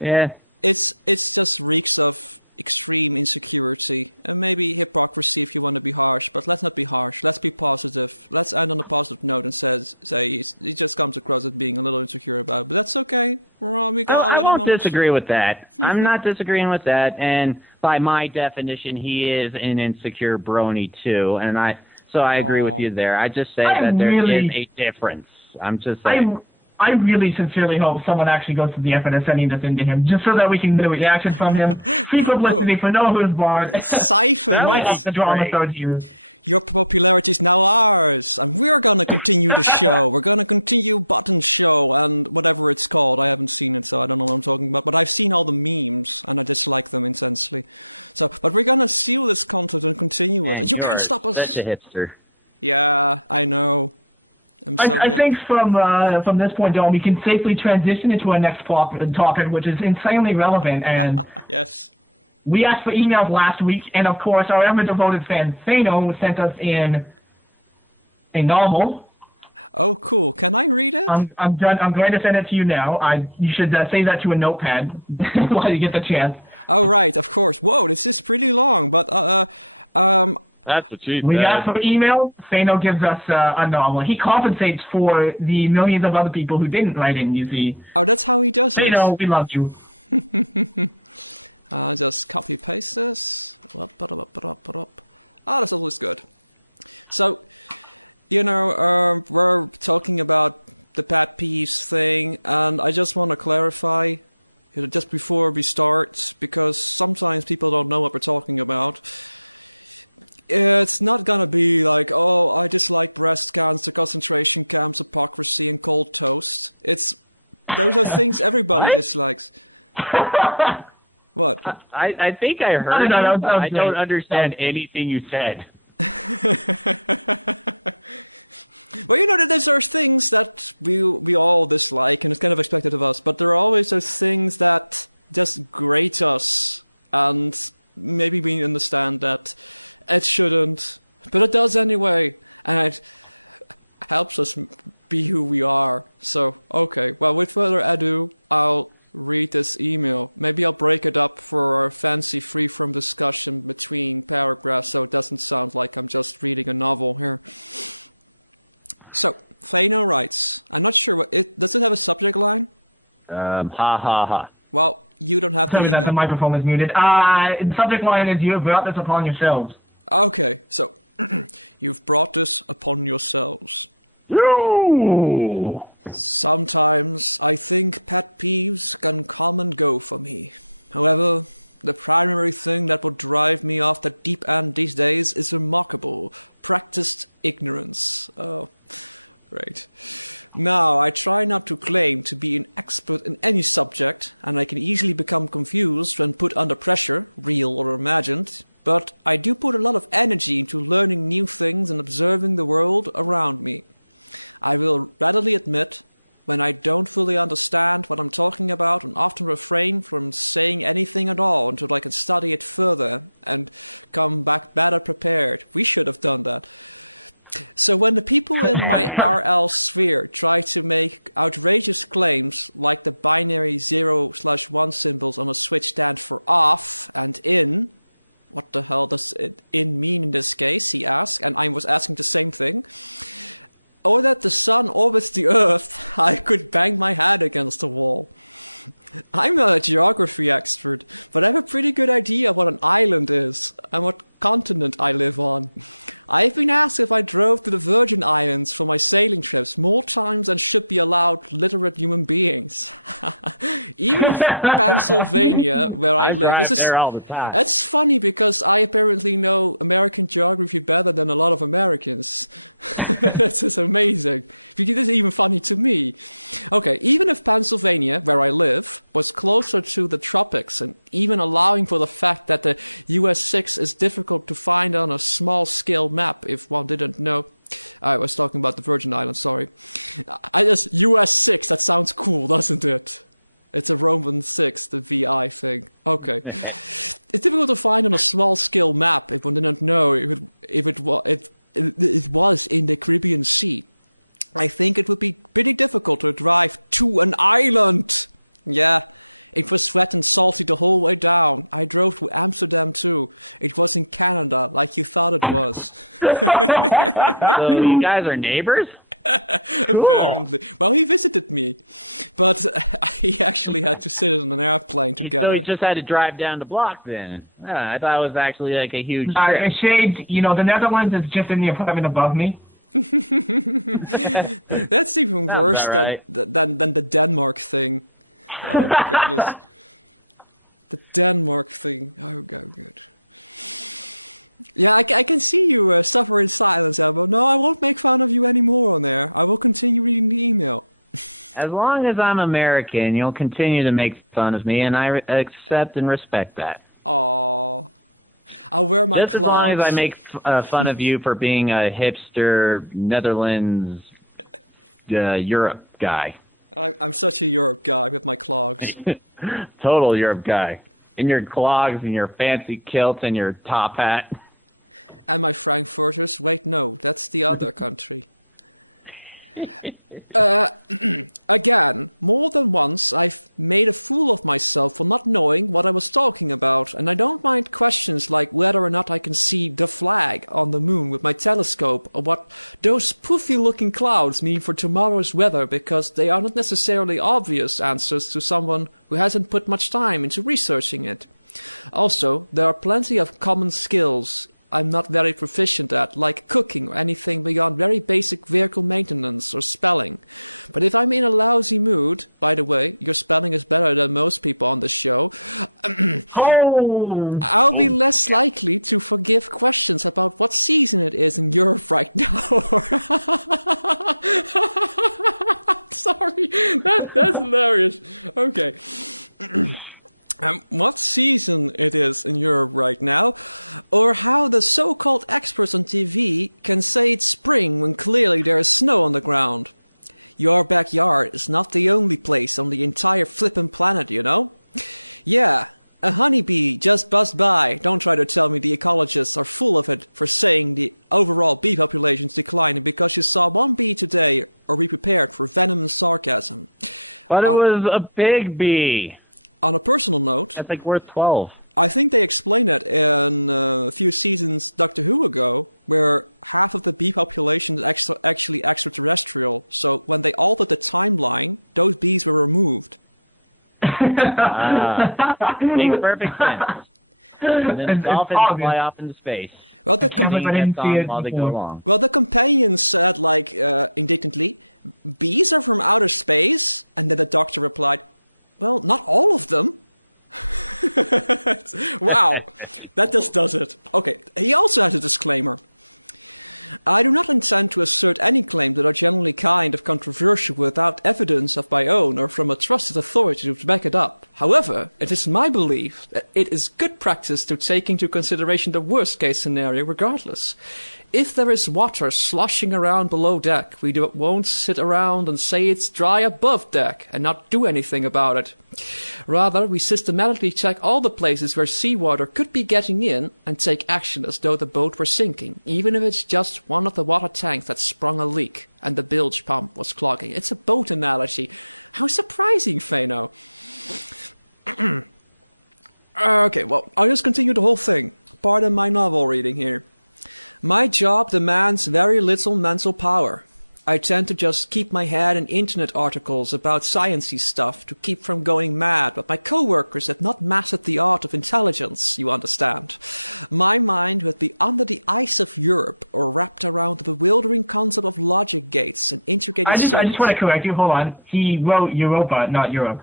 Yeah. it's just reeks of extreme insecurity and maybe hypocrisy if you want to be harsh, but let's not be harsh. Let's be positive. Let's end on a positive note and say he just comes across as being a little insecure about it, but that's okay. I won't disagree with that. I'm not disagreeing with that, and by my definition, he is an insecure brony too, and I agree with you there. I just say that there is a difference. I'm just saying. I really sincerely hope someone actually goes to the effort of sending this into him, just so that we can get a reaction from him. Free publicity for no who's barred. Siphon the drama starts here. Your popularity is now ours, and we're gonna continue the show. We're gonna continue Button Show and whatever it's called. I haven't seen it, so I don't know what I'm talking about. But I've seen all the memes, and I dislike them intensely. So, but we're gonna steal this content and continue it. And you can't stop us. That's a hipster. Yeah, I know. I think from this point on, we can safely transition into our next topic, which is insanely relevant. And yes, we asked for emails last week, and of course, our ever-devoted fan Thano sent us in a novel. Oh, cool! Can I read it? I'm going to send it to you now. You should save that to a notepad while you get the chance. Oh, right, of course. Whoa, this is pretty long, but That's what she said. We asked for email. Thano gives us a novel. He compensates for the millions of other people who didn't write in, you see. Oh, that's how he does it. Thano, we love you. Just copy-paste this. That's always good. So, we're talking about the pet peeves thing, and I just want to clarify, just before we start, because sometimes people don't know what we're talking about. It's not gonna be like, oh, I dislike breast cancer, concentration camps, hypocrisy, and cold toast. Those are things everybody dislikes. What? I think I heard you. I don't understand anything you said. Well, those are things that we all dislike, and it's kind of expected of us, but there are always those things that just grate us, and maybe we understand that it shouldn't, but it does anyway, and it helps us be who we are. So, okay, well, with further ado, I'll read this email. Maybe I'll break it up for a fancy free-form discussion between paragraphs, so it doesn't sound like I'm just reading a novel here. So, Thano writes, I'm not sure does it have a subject line? Ha ha ha. Well, you don't have Tell to me that the microphone is muted. The subject line is, you have brought this upon yourselves. Okay, so, you've brought this upon yourselves. No! Sometimes I think pet peeves can come and go for me. However, the primary thing that would drive me off the deep end these days is remarkable, practiced ignorance. Oh, great. Now, I try not to claim to be an expert in any subject, and I can easily become confused when put under pressure, real or imagined, but I do put a lot of energy into learning new things and observing the world around me. I will readily admit, when I don't fully understand what I'm talking about, and often refrain from saying anything at all until I can study it further and come back better prepared. We should have done that. So when the people in my RL sphere try to make outrageous claims like the binary 0/1 symbols on a switch stand for off and in, what the hell does in mean in this case, he asked, and I was asking the same thing, or that the sun orbits the earth, I could bang my head against the wall. I'm not a geography expert, but I have a pretty good idea of what an island is and what continent I live on. I've been asked if I drove to the Virgin Islands for my sailing trips more times than should be allowed literate human beings. Even Pennsylvania, where I live, drive there all the time. It's funny because I apparently know American geography better than a lot of Americans. This is amazing. This is even funny to me. Okay, even if Pennsylvania, where I live, was closer to the tropics, and even allowing for the fact that the US 6 is difficult to find on a small-scale map, if one didn't know. I was talking about the Virgin Islands, sorry. US 6, that sounds cool, doesn't it? It's a Roman 6, the VI thing. Okay. It's difficult to find on a small-scale map if one didn't know if it was in the Caribbean Sea. I think it would be pretty difficult to drive to an island. Yeah, It was wet and salty the whole way down. I drove to Amsterdam too. It was in Canada, like you thought it was. So you guys are neighbors? Apparently. Well, he visited me, but he actually had to sit on an airplane together. So he just had to drive down the block then. I thought it was actually like a huge trip. Shades, the Netherlands is just in the apartment above me. That's even worse than the Denmark thing. Oh, goodness. The Denmark thing. Oh, good. Yeah, I can see you suffer in silence, Elbow. No, I won't make fun of you anymore on there. I will continue reading the email. As long as I'm American, you'll continue to make fun of me, and I accept and respect that. Aww. I'll wear my Just clogs. as long as I make fun of you for being a hipster Netherlands Europe guy. I'm such a Europe guy with my clogs. Total Europe guy. In your clogs and your fancy kilt and your top hat. And my Frankfurters. Wait, no, that's the other country. Again, more than once I've made a fool of myself for not knowing what I was talking about, and I don't mind questions like whether or not I can see the flag on the moon with my telescope, or what those poofy-looking clouds mean for tomorrow's weather, because they are not necessarily obvious answers to someone who hasn't put much time into researching it. Also, there are plenty of common skills I'm not very proficient at, like cooking or anything beyond very basic vehicle maintenance or spelling. But if I'm in a lousy mood, by the way, your spelling is better than most people on the show, I'll be less likely to forgive questions about what season it is in Europe right now. Sorry, that's hilarious. Okay. What season it is in Europe right now, or how the so-called experts on TV can say it's spring when clearly there is snow on the ground. Your backyard is not the only place on the entire flippin' planet, you know? Yeah, a honeybee just buzzed by. Don't try to tell me the ecologists are full of it for saying the overall bee population's declining because you saw one bee today, or be prepared for venom and sarcasm. But it was a big bee. On a personal note, that's like worth 12. I think they explained it in a few seasons Doctor Who ago, where half of the bee population is actually extraterrestrial. So when they altered the timeline, those bees were removed. Makes perfect sense. And then dolphins fly off into space. Well, the companions said, like, indignantly, bees are from outer space, and then the Doctor replied, well, not all of them. Wow, that just does it. Okay, he also has a disclaimer. I do not intend to assert any claims that are generally kind of controversial without evidence of my own or from a trusted authority to back it up. However, it is my belief that it is good practice to take into consideration the worst-case scenario regardless. If there is water sloshing around below deck, we won't sit around and say it's dry above deck and not do anything about it. Rather, we systematically check all the places where seawater could be getting in and take action as though the boat were sinking, even if it's just one of the water tanks that sprung a leak and the bilge pump was clogging. It's a boat analogy. How surprising, Fano. Okay, well, I'll just continue the whole thing. Pardon my novel reading here. My job demands very little mental power. I tend to just keep my head in internet articles about sciencey stuff to keep from going mad, but my co-workers have not mastered the art of intelligence, you understand. My mind would be under the ice of Europe, or wrapped around the bewildering concept of logic gates and integrated circuits. I just want to correct you, hold on. He wrote Europa, not Europe.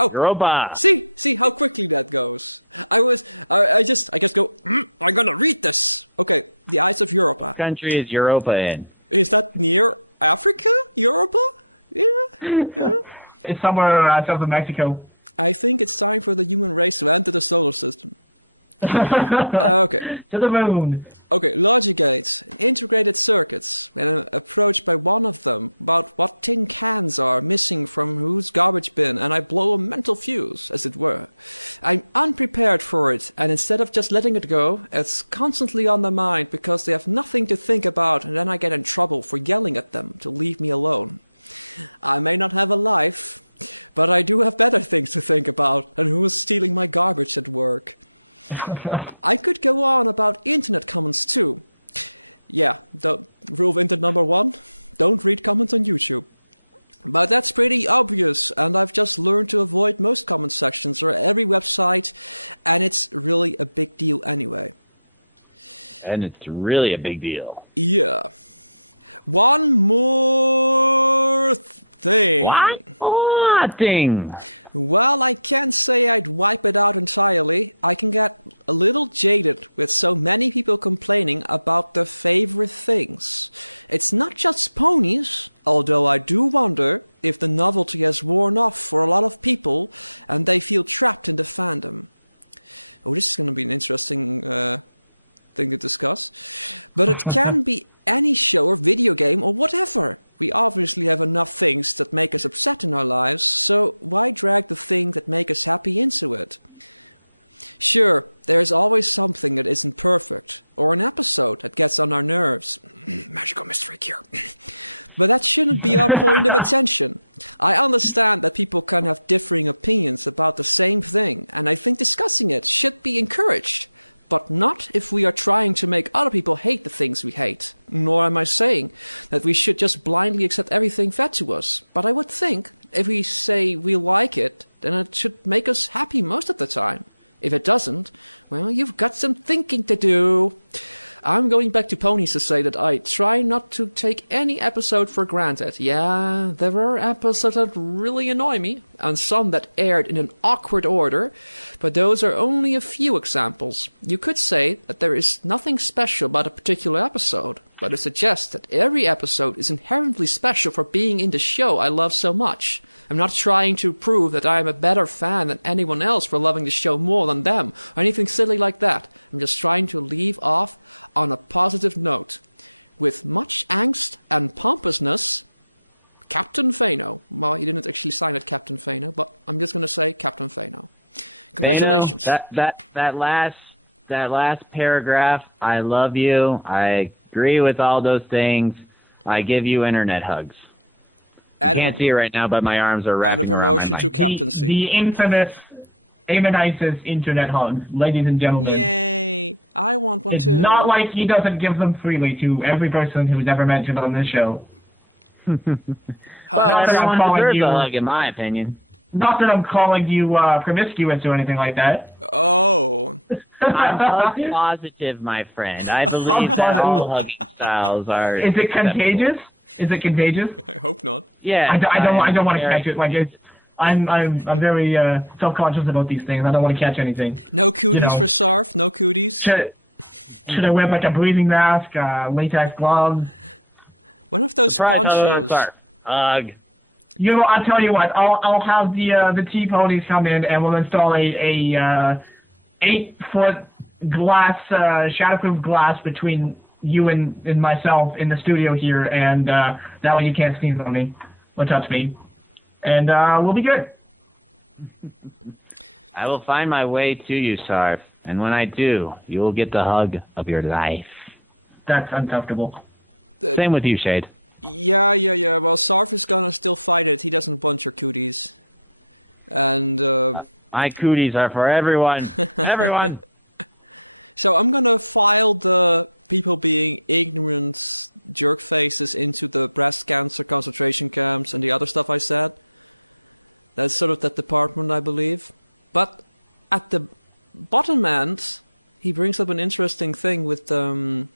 Oh, Europa. See how quickly that goes. I just go, I'm gonna read this. Okay, the ice of Europa. What country is Europa in? Is that near Africa? Europa? Yeah. It's somewhere south of Mexico. I think it's time for the human race to enter the solar system. Okay. To the moon. Okay, logic gates, integrated circuits. When I'm approached by one of them about what tin cans are missing from whose garbage bin, and I blow a mental fuse, as it were. I'm unprepared for it, and instead of just letting it go, it's constantly on their mind because they have nothing to think about, and then I get in trouble for yelling at them to leave me alone. I may not have a life, But I do have better things to think about than who is stealing my garbage at work. I could go on about internet comments too. Yeah, the rule of internet number 1, don't read comments on YouTube. But that's pretty obvious, and I've just learned to avoid most comment sections or every website, and it's really a big deal anyway. And it's really a big deal. Yeah. One more thing. One more thing. Well, I can't say I'd wipe it out entirely. I can get a little jaded with so many people complaining about their favorite things. It's not just ponies, although I do wonder if the novelty has worn off for a lot of people and they feel trapped in the fandom. Oh, this is going to be an interesting thing to discuss. But it can be any show or video game or whatever. We obviously have enough things that make us upset in our lives, so why drag the thing that make us happy into it? Sure, there's always something that isn't perfect, or an episode that gets on our nerves. Magical mystery cure. But that shouldn't be our point of attention. I understand that people can have differing opinions about the same thing, and I think discussing it should be encouraged. But not if we are trying to make other people hate the things we hate. Nor am I saying that we should just blindly accept everything fed to us. But I would think if we say we like it, then it should make us happy most of the time. If it doesn't, well, you've got some thinking to do. I'm going back to ponies to say that I try not to take any episode for granted. Yeah, there are episodes that really annoy me, and some that aired in an awkward order, but those are only a few examples. You could say that there is nothing special about a particular episode, but it suggests that every episode is inherently special for being in the show I love so much. I'm not trying to prove that I am a better fan than anyone else for loving the show more than them, or anything silly like that. I'm just trying to leave off on a positive note. With much angst and pompousness, Captain Fano. Well, he didn't actually sign it Captain Fano, but I'm just going to say Captain Fano. Congratulations. Fano, that last paragraph, I love you. I agree with all those things. I give you internet hugs. I can't see it right now, but my arms are wrapping around my neck. And a promotion to captaincy. The infamous Amonisis internet hugs, ladies and gentlemen. Yay! I want one too. It's not like he doesn't give them freely to every person who's ever mentioned on this show. Everyone deserves a hug, in my opinion. Not that I'm calling you promiscuous or anything like that. Oh. I'm hug positive, my friend. I believe that all hugging styles are. Is it contagious? Is it contagious? I hope not. Yeah. I don't want to catch it. Like I'm very self-conscious about these things. I don't want to catch anything. No cooties for Sarf. No cooties. Should I wear like a breathing mask, latex gloves? One of those ponchos. Ugh. You know, I'll tell you what. I'll have the T-ponies come in and we'll install a 8-foot glass shadowproof glass between you and myself in the studio here, and that way you can't sneeze on me or touch me, and we'll be good. I will find my way to you, Sarf, and when I do, you will get the hug of your life. That's uncomfortable. Same with you, Shade. Yeah. Well, Sarf is gonna still fight it. He doesn't want your cooties. And my cooties are for everyone. Everyone. So I'm gonna file the people being ignorant jerk faces into the breast cancer concentration camps and the other stuff I said. That's sort of that department, I believe. But at the bottom end, he brings up an interesting thing with the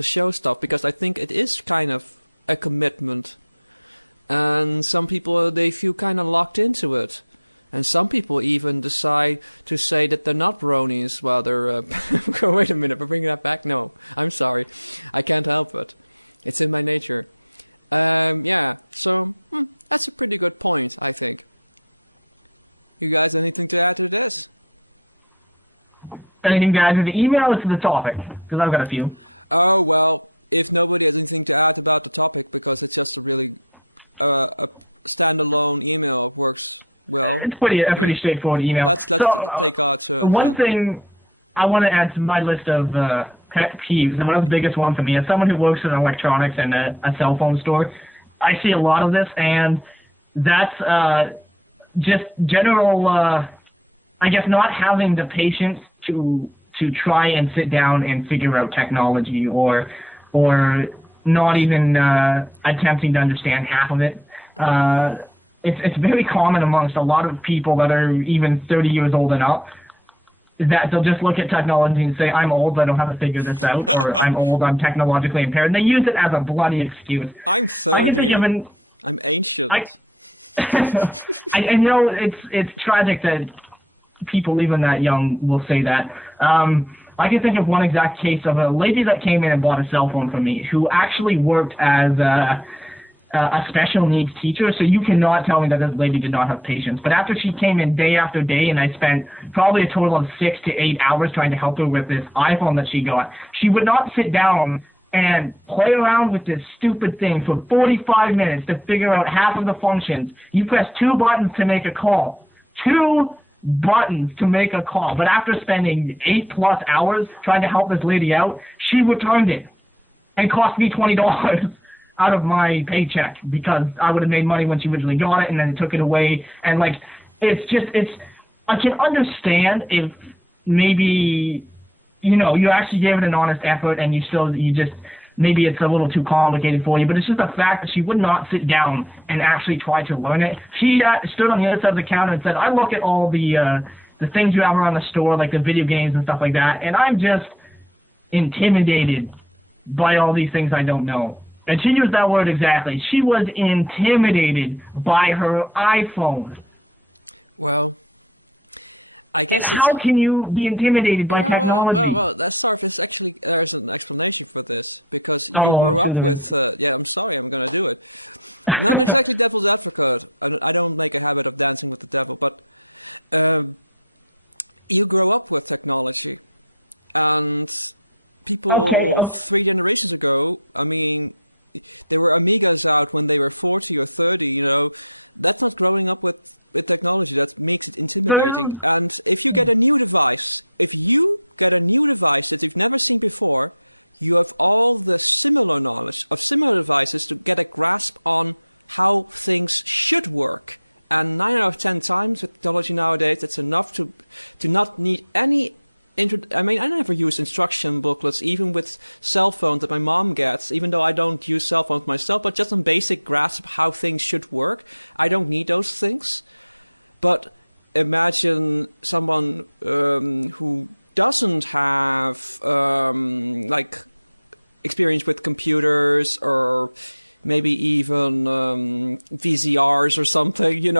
show stuff, because I think it is kind of a commitment. And some people, they feel kind of locked into it. And some people even decide to say that they're not bronies while they're... wait a minute, we're bringing that back? No, I'm sorry. I can't help it. It's in my nature. Yeah, so that's a pretty good point, I think. You guys, anything to add to this? Anything to add to the email or to the topic? Because I've got a few. Oh, well, if nobody has anything to add about the topic, because it's just a really... a standalone email, it works... Well, it's a pretty straightforward email. Let's take out one thing I want to add to my list of pet peeves, and one of the biggest ones for me, as someone who works in electronics and a cell phone store, I see a lot of this, and that's just general, I guess, not having the patience to try and sit down and figure out technology, or not even attempting to understand half of it. It's very common amongst a lot of people that are even 30 years old and up, that they'll just look at technology and say, I'm old, I don't have to figure this out, or I'm old, I'm technologically impaired. And they use it as a bloody excuse. I'm 30. I'm ancient. I know it's tragic that people even that young will say that. I can think of one exact case of a lady that came in and bought a cell phone from me, who actually worked as a special needs teacher, so you cannot tell me that this lady did not have patience. But after she came in day after day, and I spent probably a total of 6 to 8 hours trying to help her with this iPhone that she got, she would not sit down and play around with this stupid thing for 45 minutes to figure out half of the functions. You press 2 buttons to make a call. 2 buttons to make a call. But after spending 8+ hours trying to help this lady out, she returned it and cost me $20 out of my paycheck, because I would have made money when she originally got it, and then it took it away. And like, I can understand if maybe, you actually gave it an honest effort, and maybe it's a little too complicated for you, but it's just the fact that she would not sit down and actually try to learn it. She stood on the other side of the counter and said, I look at all the things you have around the store, like the video games and stuff like that, and I'm just intimidated by all these things I don't know. And she used that word exactly. She was intimidated by her iPhone. Well, I guess how can you be intimidated by technology? Well, that's sort of, actually, there's an explanation for this, because you grew up with, I'm sorry, I'm going to do it. Not exactly devil's advocate. I don't make a habit of dancing with the devil, but you grow up with technology, and people 3 generations ago, I mean, there were Amigas out when they were 40 or 30, that's not growing up with technology. That makes it intimidating. And if you get a new device, that you've never seen before, you have all the similar knowledge of similar devices to get a grasp on how things should work. And 9 out of 10 times with technology nowadays, it's enough to not need any I never use instruction booklets, even with cell phones that my mom gets, even though I don't use cell phones myself, but just some basic grasp of how things should work. I don't need those things. But imagine someone who doesn't have experience with computers, or maybe even VCRs or something,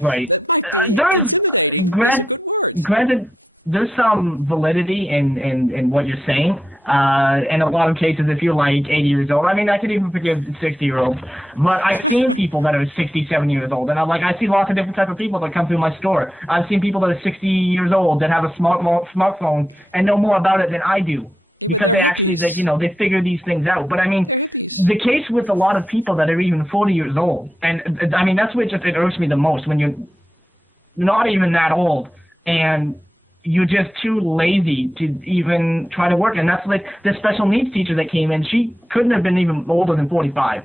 Right. That might be intimidating. Is a good word. Granted, there's some validity in what you're saying. In a lot of cases, if you're like 80 years old, I could even forgive 60-year-olds. But I've seen people that are 67 years old, and I see lots of different types of people that come through my store. I've seen people that are 60 years old that have a smartphone and know more about it than I do. Yeah, because they're actually, hippies. they figure these things out. But they're hippies. The case with a lot of people that are even 40 years old, and that's what it irks me the most, when you're not even that old, and you're just too lazy to even try to work. And that's like the special needs teacher that came in. She couldn't have been even older than 45,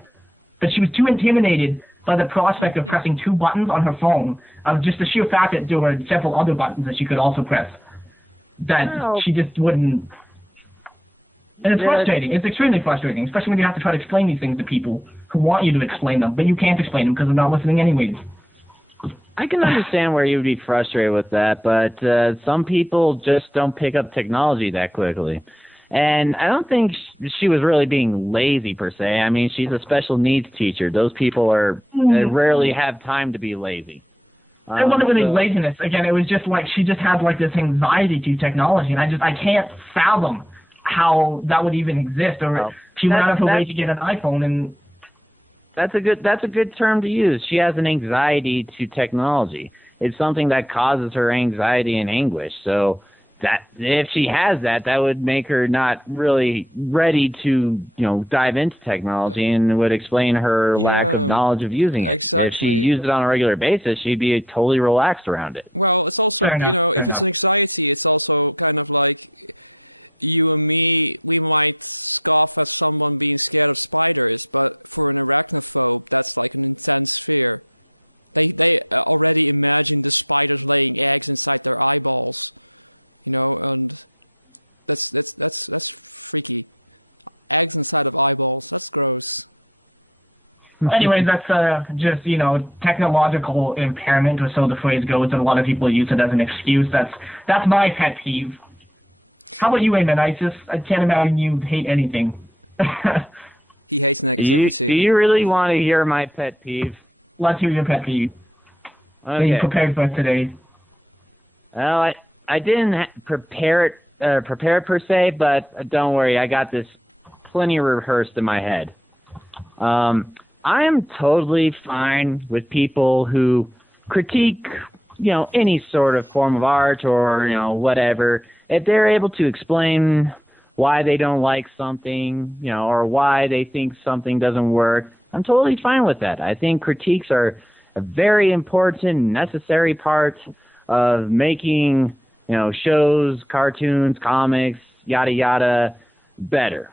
but she was too intimidated by the prospect of pressing 2 buttons on her phone, of just the sheer fact that there were several other buttons that she could also press, that she just wouldn't. And it's frustrating. It's extremely frustrating, especially when you have to try to explain these things to people who want you to explain them, but you can't explain them because they're not listening anyways. I can understand where you'd be frustrated with that, but some people just don't pick up technology that quickly. And I don't think she was really being lazy, per se. She's a special needs teacher. Those people they rarely have time to be lazy. It wasn't really laziness. Again, it was just like she just had like this anxiety to technology, and I can't fathom how that would even exist. Or she went out of her way to get an iPhone, and that's a good term to use. She has an anxiety to technology. It's something that causes her anxiety and anguish. So that if she has that would make her not really ready to dive into technology, and would explain her lack of knowledge of using it. Exactly. If she used it on a regular basis, she'd be totally relaxed around it. Well, it's also if it's an anxiety, it's also kind of like, you and me, we might scoff at someone being scared of spiders, but for an arachnophobe, that's like an intense fear. They already imagine the spiders laying eggs inside their eyeballs, you know, and that's freaky. Eggs inside of eyeballs, that's gross. Anyways, that's just, you know, technological impairment, or so the phrase goes, and a lot of people use it as an excuse. That's my pet peeve. How about you, Eamon? I can't imagine you hate anything. He hates negativity. Do you really want to hear my pet peeve? Let's hear your pet peeve. Okay. That you prepared for us today. Well, I didn't prepare per se, but don't worry, I got this plenty rehearsed in my head. I am totally fine with people who critique, you know, any sort of form of art or, you know, whatever. If they're able to explain why they don't like something, you know, or why they think something doesn't work, I'm totally fine with that. I think critiques are a very important, necessary part of making, you know, shows, cartoons, comics, yada yada, better.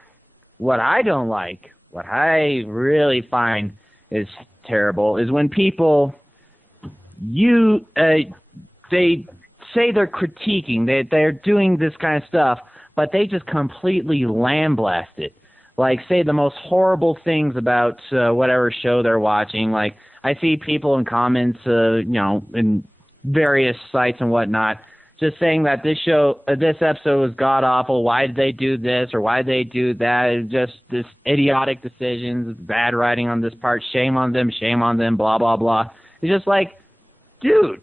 What I don't like, what I really find is terrible, is when people they say they're critiquing, they're doing this kind of stuff, but they just completely lambaste it. Like, say the most horrible things about whatever show they're watching. Like, I see people in comments, you know, in various sites and whatnot, just saying that this episode was god-awful, why did they do this, or why did they do that, just this idiotic decisions, bad writing on this part, shame on them, blah, blah, blah. It's just like, dude,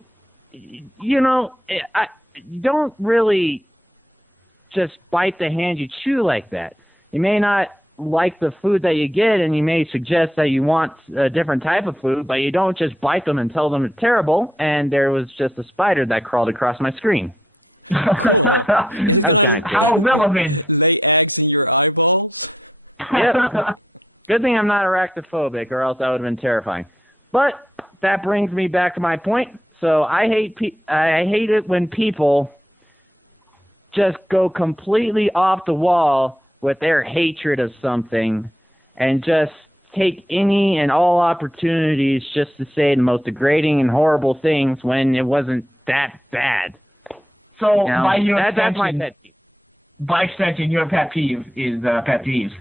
you know, you don't really just bite the hand you chew like that. You may not like the food that you get, and you may suggest that you want a different type of food, but you don't just bite them and tell them it's terrible, and there was just a spider that crawled across my screen. Cool. Is it gonna How relevant. lay eggs in your eyeballs? Yep. Good thing I'm not arachnophobic, or else that would have been terrifying. But that brings me back to my point. So I hate it when people just go completely off the wall with their hatred of something and just take any and all opportunities just to say the most degrading and horrible things when it wasn't that bad. So, You know, by your that's my extension, pet peeve. by extension, your pet peeve is pet peeves.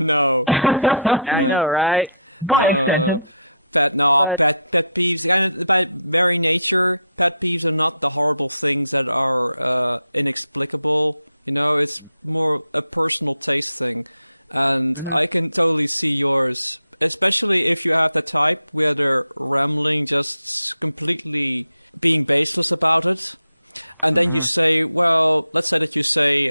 No. I know, right? By extension. Pet peeves. And by very nature, pet peeves are not the horrible things that are inexplicable. You know, it's more a personal taste thing. And I can totally see yours, especially if you have the type where they're rambling, just completely being baseless about it. And then you say, well, let's say that you say,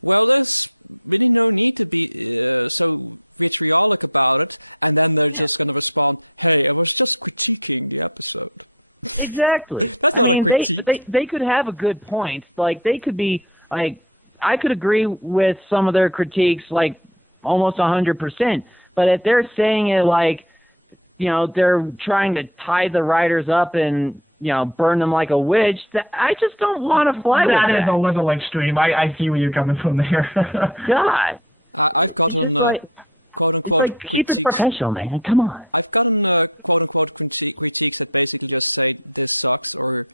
well, there's really no need to be so vitriolic about it. And then they're just going to respond, hey, I was just critiquing the episode. Exactly. That's not a critique. They could have a good point. Like, they could be, like, I could agree with some of their critiques, like, almost 100%. But if they're saying it like, you know, they're trying to tie the writers up and, you know, burn them like a witch, I just don't want to fly with that. That is a little extreme. I see where you're coming from there. God. I've gotten quote-unquote keep critiques. it professional, man. Come on. I've gotten quote-unquote critiques that basically just say, this sucks, or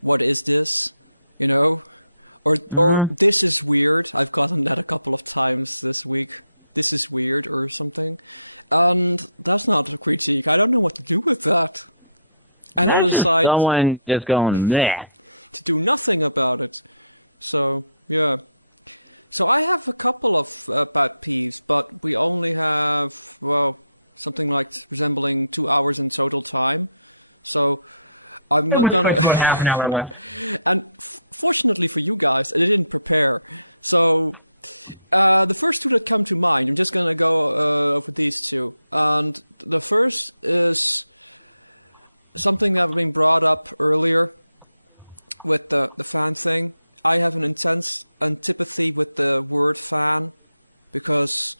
what is this, you know? Or this is weird. I've gotten that a couple of times this week. This is weird or something. And that's not a critique. I don't know what to do with that. And I decide someone just going, meh. to do nothing about it. So, yeah. So I have a couple of pet peeves, but we only have, well, something like resembling 2 hours in total time. So I'm not going to... half an hour left. And fortunately for you guys, I didn't prepare. So the first two that come to mind, I'm just going to go over these two. And the first is something that has been brought up earlier with the fan thing. I have an intense antipathy with the word fan, because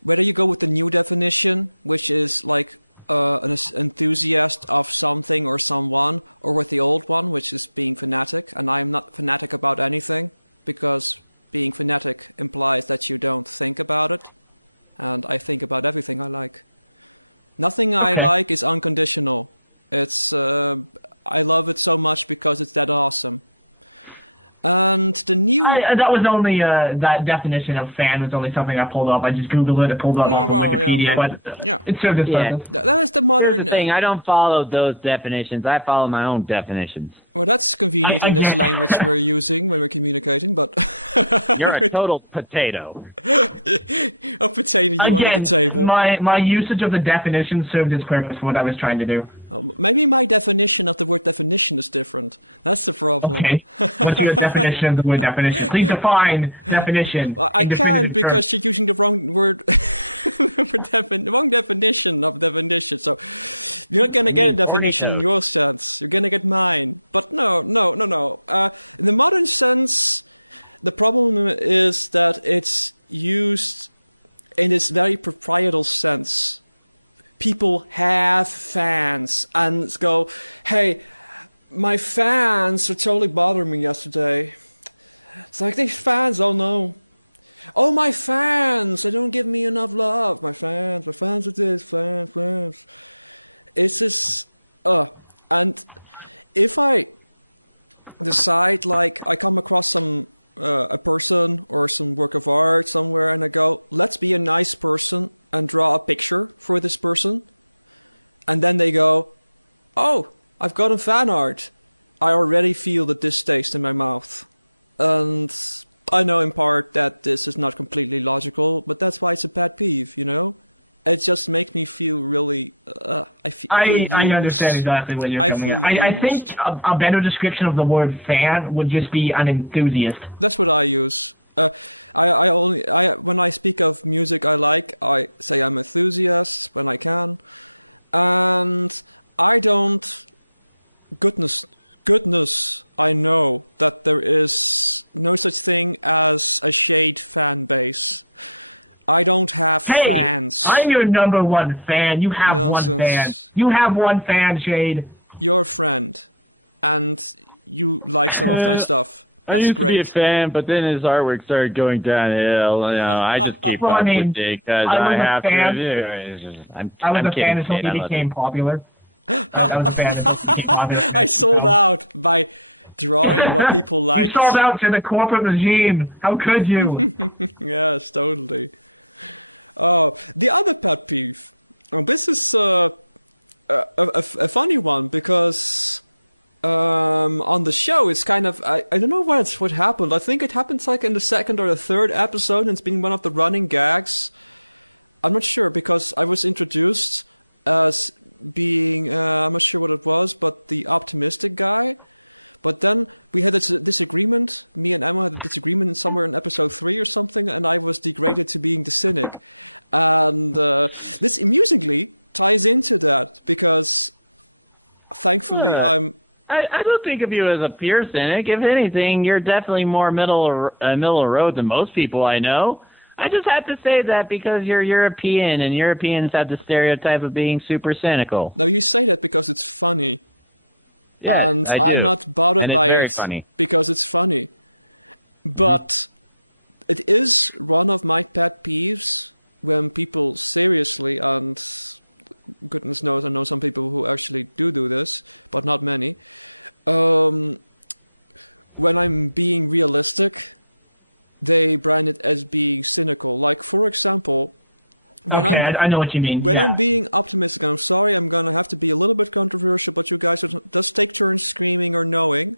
whether you go with the new definition, which is like an enthusiast of something or someone, or with the old one, which is being fanatic, and I am not fanatic about anything, because being phonetic implies that you don't think about it, and I think about everything I like. Nothing I like is unconditional. It's I love it so much because it's that awesome. And the new... that was only, that definition of fan was only something I pulled up. I just Googled it, I pulled it up on Wikipedia, but it served its purpose. That is the modern... Here's the thing, I don't follow those definitions. I follow my own definitions. Well, that's convenient in this language we're using when we're communicating, but... You're a total potato. A potato you want at the table. My usage of the definition served its purpose for what I was trying to do. Maybe my definition of the word definition is different. That's the problem. Okay. What's your definition of the word definition? Please define definition. Well, I can't because you're using the wrong word, the wrong definition of definition. So you're not going to get a definition in your sense. You're going to get mine. But no. In the modern sense, the problem is that it's used in this very proprietal sense. People have fans and go, hey, my fans are totally bothering me yesterday. It's like these fans, oh no. Oh, my fans, they don't give me enough love. My fans are this, fans. It's this, and if I decide, like, I come across some, a person or some work of art somewhere and I go, let's be a nice person and draw a picture for this person. And then they go, oh, I've got a fan art. I already feel the distaste in my mouth. And I know in part that this is not completely logical, but that's why it's a pet peeve, you know? It just makes me feel really... I understand exactly what you're coming at. I think a better description of the word fan would just be an enthusiast. That's what I use. When I speak of music I like, I say I'm an enthusiast when I can. And I don't... Goodness, I know that there is no such thing as a Shade fan base. I don't have fans. I'm your number one fan. You have one fan. You have one fan, Shade. You're a friend. And you like some of my stuff. That's I used great. to be a fan, but then his artwork started going downhill. You know, I just keep up with it because I have to. I was a fan until he became popular. I was a fan until he became popular. I sold out by drawing what people like. You sold out to the corporate regime. How could you? Yes, totally. Oh, the other pet peeve. This is a funny one because on the show it's kind of I don't know what happened. I think it happens like in the second or the third episode, and it's been one of the running gags. I'm not sure because I was introduced as being I'm not sure what it was, but the optimistic guy. But then we had a disagreement. Me and Emma had a disagreement somewhere in episode 3 or something, and I was degraded to being the cynic. And this amusingly ties into that because, thankfully, I don't think of you as a pure cynic. If anything, you're definitely more middle of road than most people I know. I just have to say that because you're European, and Europeans have the stereotype of being super cynical. No, you say that because it's funny. Yes, and I'm not bothered by it funny. Because it's funny. But it is one of my pet peeves when people seriously, and goodness knows I know some people who actually do this, but not many. When I'm being realistic, they brand it as being cynical. Like, for example... I know what you mean. When I'm being optimistic, I'm sorry, I'm going to have to be a little bit controversial, but you guys just take turns screaming or knowing.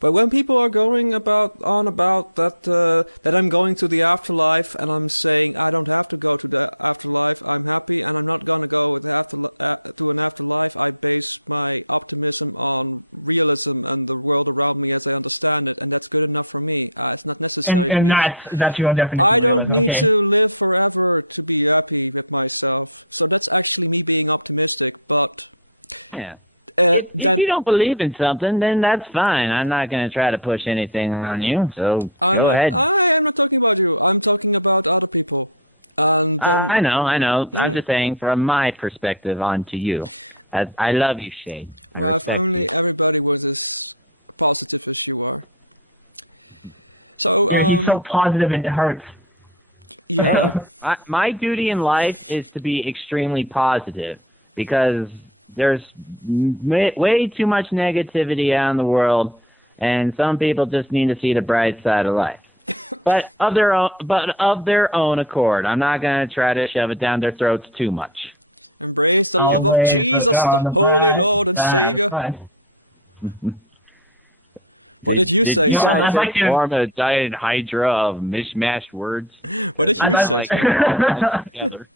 But when people are going on about that I'm going to the afterlife, and I'm saying I don't have to go to the afterlife, I'm happy, and I'm not going to go to an afterlife. I base my optimism on realism and the world around me as I understand it, and that's good enough for me. It's not necessary. And that's your own definition. I don't need to live forever to be happy with myself. So that's actually me being optimistic, but... Yeah. If you don't believe in something, then that's fine. I'm not going to try to push anything on you, so go ahead. I am not talking about you. I'm talking about other people. And I know. I'm just saying from my perspective onto you. I love you, Shane. Well, if only everybody was as positive as you are. So He's so positive and it hurts. yeah. My duty in life is to be extremely positive because there's way too much negativity out in the world, and some people just need to see the bright side of life. But of their own accord. I'm not going to try to shove it down their throats too much. Embrace the love of Jesus, the Holy Lord and Savior. What did you say, Did sir? I'd like to form a giant hydra of mishmashed words. What did you say? Together.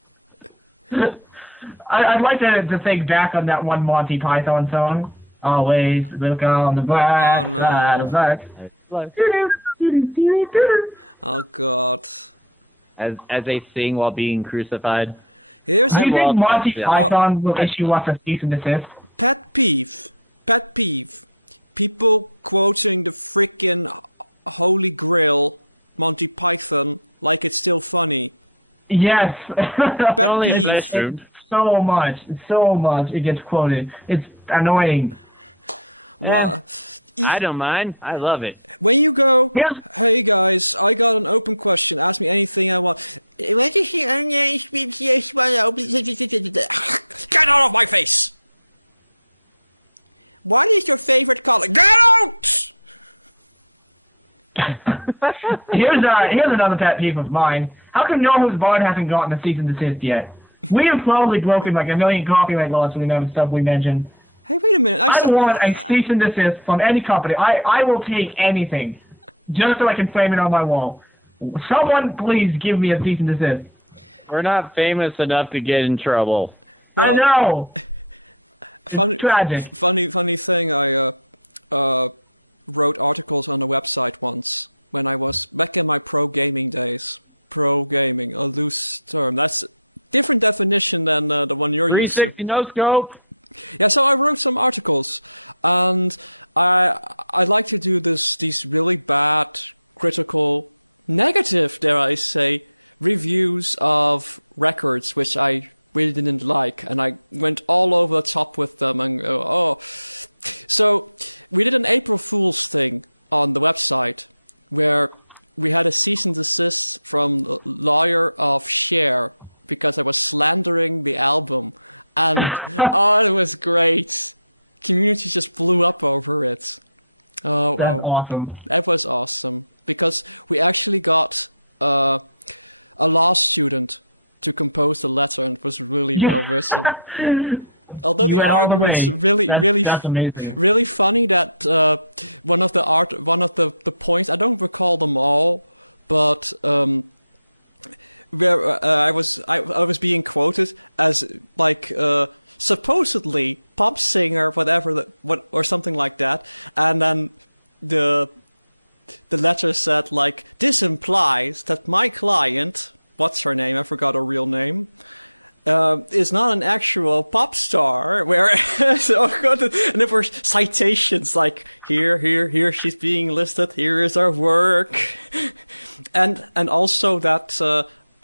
I'd like to think back on that one Monty Python song. Always look on the bright side of life. Oh God. As they sing while being crucified. Here's Do you think Monty yeah. Python will issue us a cease and desist? pet peeve. Pet peeve. People quoting the frickin' Holy Grail, Monty Python, like it's still funny. Yes. Pet peeve. So much it gets quoted. It's annoying. Well, I don't mind. I love it. when you go, Yeah. hey guys, I got an open question. Ask me anything I want. What is your Get out of my face! What is your favorite color? Get out! Here's another pet peeve of mine. How come No Who's Bard hasn't gotten a cease and desist yet? We have probably broken like a million copyright laws with the stuff we mentioned. Hey, wait a minute. I want a cease and desist from any company. I will take anything, just so I can frame it on my wall. Someone please give me a cease and desist. We're not famous enough to get in trouble. I know. Funny, It's tragic. funny thing. I wrote articles on the website once when I was back in my pro gaming days. Pro gaming, a loose term. That's a different definition than the one you're used to. 360 no scope. Yeah, so I wrote some articles, and I like to do these really bad, critical, negative, dare I say, reviews of records which I really didn't like, and I went all over the top with them, and so we did an April Fool's thing on the website where we had a cease and desist from the lawyer of Cher because I was slandering the album. And oh, it was great. Community just blew up over it. Oh, That's awesome. That was awesome because we actually got a law student to compose the letter, and it was really well written. Although the argument's that's amazing. really funny that one of the points, I don't recall them all, but where I was being quoted as like supposedly pop singer, or something like that, and then the letter said like, this implies that my client, what's her name? I forgot her real name. Is not an actual pop star. And there were citations like here she's being listed. Here is her work, and also that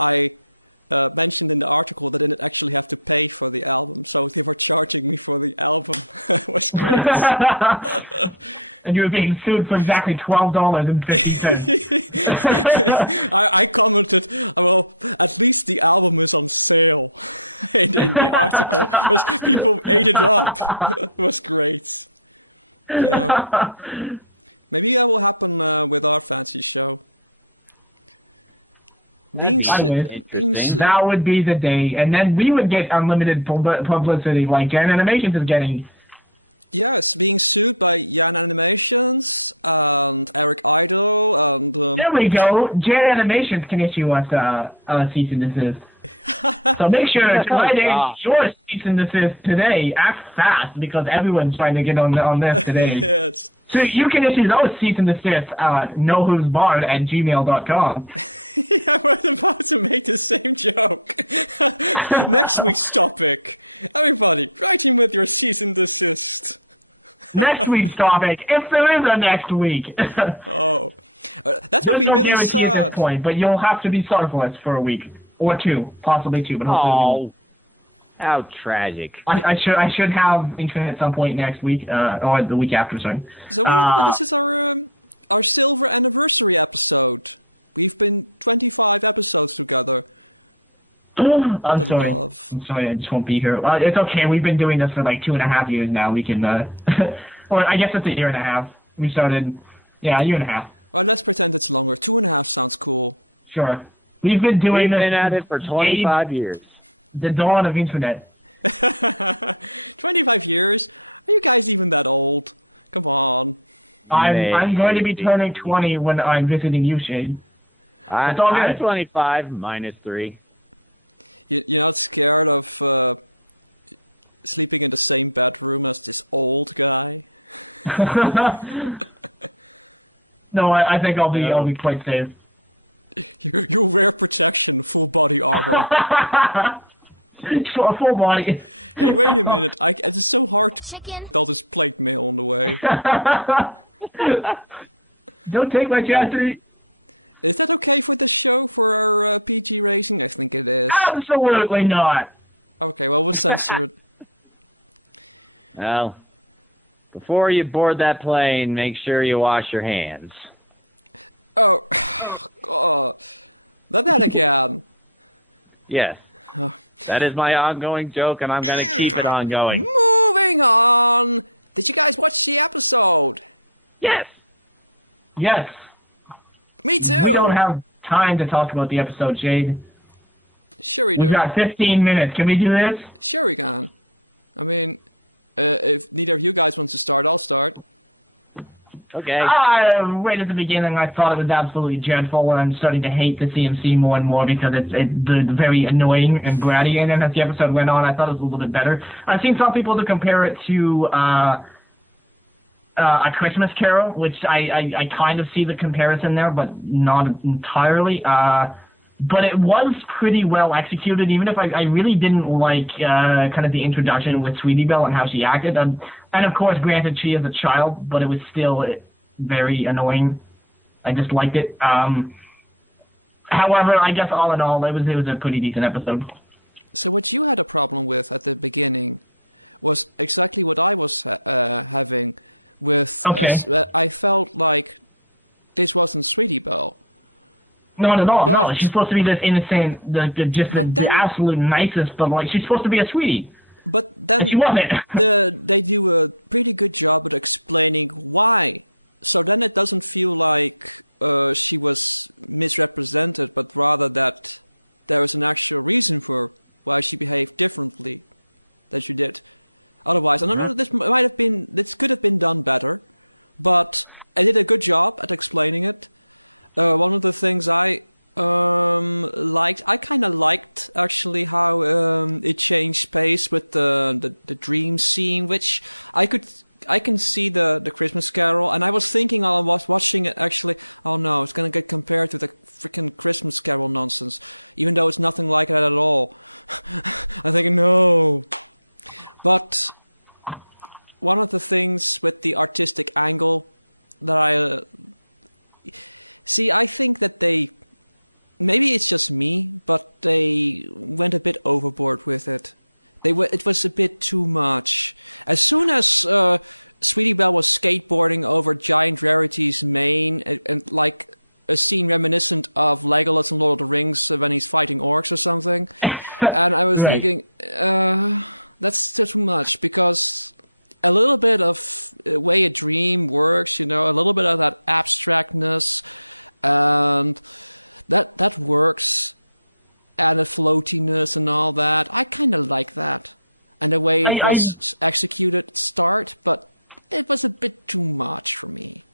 I mentioned in the article that I didn't actually have to pay for the album, so they were charging me for the album. It was great. And you were being sued for exactly $12.50. I commented, well, at least the album is on sale in the article. Because people ate it up. It was great. Yeah. Maybe that will happen with our fancy show. That would be the day, and then we would get unlimited publicity like JanAnimations is getting. Yes, being sued by JanAnimations and Eric Idle and... There we go. JanAnimations can issue us a cease and desist. So make sure to write in your cease and desist today. Act fast, because everyone's trying to get on this today. Yes. So you can issue those cease and desists at knowwhosbard@gmail.com. I was about to make the same joke. Next week's topic. Everybody, write in with your cease and desist. Next week's topic, if there is a next week. Oh. That would There's be no really guarantee at sad. this point, but you'll have to be sorrowful for a week. Or two. Possibly two, but hopefully Oh, how tragic. I should have internet at some point next week, or the week after, sorry. So this is our our silver anniversary episode. We've been 25 episodes together. I'm The sorry. love. I'm sorry, I just won't be here. It's okay. We've been doing this for like 2.5 years now. We can, or I guess it's a year and a half. We started, a year and a half. Well, let's pretend it's longer. 2.5 sounds cool. Sure. We've been doing We've this. been at it for 25 years. The dawn of internet. 25 years? Are you guys even that old? Come on. I'm going to be turning 20 when I'm visiting you, Shade. It's all I'm good. 25 minus 3. You're not scared of sleeping in the same bedroom as this old guy? No, I think I'll be quite safe. You wear protection, full body armor. Full body. Hey, wait a minute. It's so hard to get all this plate mail on the way. Don't take my chastity. Is that okay for this show, for our PG rating? I think it is. Absolutely not. Okay, well, we'll censor it. Well, before you board that plane, make sure you wash your hands. Oh, God. Not that again. Yes. Oh. That is my ongoing joke, and I'm going to keep it ongoing. Moving on. Did you guys watch the episode? Yes. Yes. Me too. We don't have time to talk about the episode, Shade. Sure we do. We've got 15 minutes. Can we do this? Sure we can. I mean, if neither of you guys wants to start, I'll start. Okay. Right at the beginning, I thought it was absolutely dreadful, and I'm starting to hate the CMC more and more because it's very annoying and bratty. And then as the episode went on, I thought it was a little bit better. I've seen some people to compare it to A Christmas Carol, which I kind of see the comparison there, but not entirely. But it was pretty well executed, even if I really didn't like kind of the introduction with Sweetie Belle and how she acted. And of course, granted, she is a child, but it was still very annoying. I just liked it. However, I guess all in all, it was a pretty decent episode. So what you had a problem with at the beginning was exactly what I was having with... Okay. I felt like this wasn't Sweetie Belle. Not at all. But, no, she's supposed to be this innocent, the absolute nicest, but like she's supposed to be a sweetie. But then But she wasn't. they do a pretty good job at explaining why. So then it doesn't feel like she was misrepresented, but rather that there is an actual reason for why she behaved differently than she did. Otherwise, I don't know, this could have been done better, but I did a good job at explaining it. One of the things I liked, I kind of liked actually how it changed pace with the dream scene, which I can see the Christmas Carol, and I was thinking while I was watching it actually, oh no, it's gonna get compared to the freaking Christmas Carol nonsense, even though it's nothing like that at all. I'm thinking no, but one of the things with the artistic angle that I see, I think that maybe it's just me, but they went a bit overboard with it. It was a bit too much. As soon as Sweetie Belle was skateboarding over Giant Rarity's mane, and like a scene reminiscent of Legolas in Lord of the Rings when he's fighting orcs or something, and I was Right. thinking, that's still too much, because a little bit of way a dream works, a little bit of that abstractness, and that works, and the floatiness and all that. I kind of like that, and the way it was executed start, but it was a bit too much for me.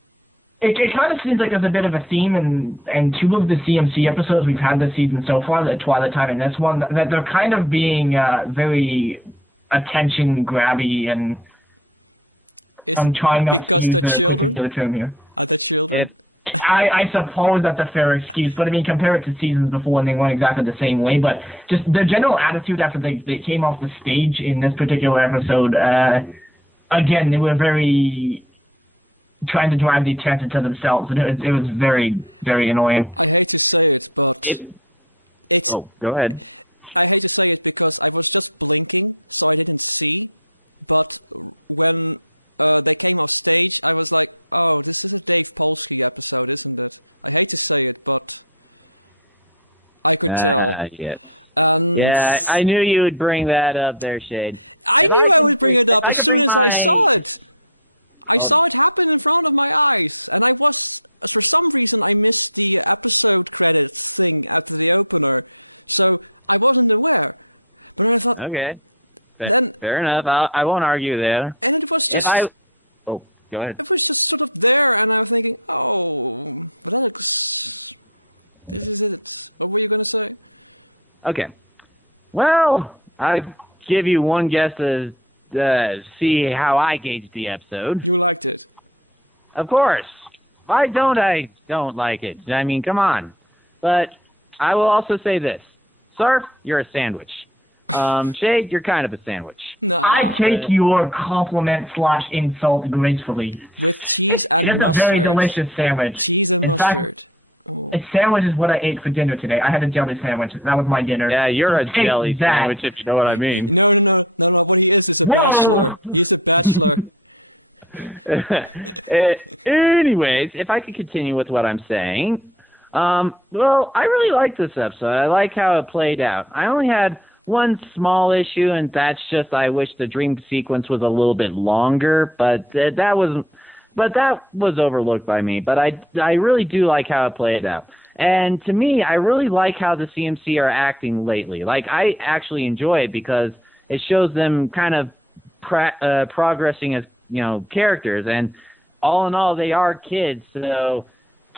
It kind of seems like there's a bit of a theme in two of the CMC episodes we've had this season so far, the Twilight Time and this one, that they're kind of being very attention grabby, and I'm trying not because to use the the children particular term here. are the children. I suppose that's a fair excuse, but I mean, compare it to seasons before and they weren't exactly the same way, but just the general attitude after they came off the stage in this particular episode, again, they were very trying to drive the attention to themselves, and it was very, very annoying. I hate to say it, but it's... Oh, go ahead. I hate to say it because I was just blinking, so I didn't see, but when they came off stage, I was like, oh, this is a Dave Polsky episode, isn't it? I hate to say it, but I could tell. Yeah. And Yeah, I knew you would bring that up there, Shade. I knew I would bring it up as soon as I saw it. I saw it happen in front of my eyes, and I was, for some reason, I missed the episode credits thing after the opener, so I wasn't aware. But then I thought, okay, fair enough. I won't argue there. And it was just, go ahead. It was just sort of there, and I was thinking, oh, but that looks, this is it. What were you gonna say? Okay, well, I give you one guess to see how I gauged the episode. You liked it. Of course. Why don't I don't like it? I mean, come on. But I will also say this. Surf, you're a sandwich. Shade, you're kind of a sandwich. No. I take your compliment/insult gracefully. With cheese and It's mustard. a very delicious sandwich. Cheese and In fact, mustard. a sandwich is what I ate for dinner today. I had a jelly sandwich. That was my dinner. Yeah, you're a Take jelly that. sandwich, if you know what I mean. No. What he is a bachelor. He's a bachelor. Anyways, if I could continue with what I'm saying, well, I really like this episode. I like how it played out. I only had one small issue, and that's just I wish the dream sequence was a little bit longer, but that was overlooked by me. But I really do like how it played out. And to me, I really like how the CMC are acting lately. Like, I actually enjoy it because it shows them kind of progressing as, characters. And all in all, they are kids, so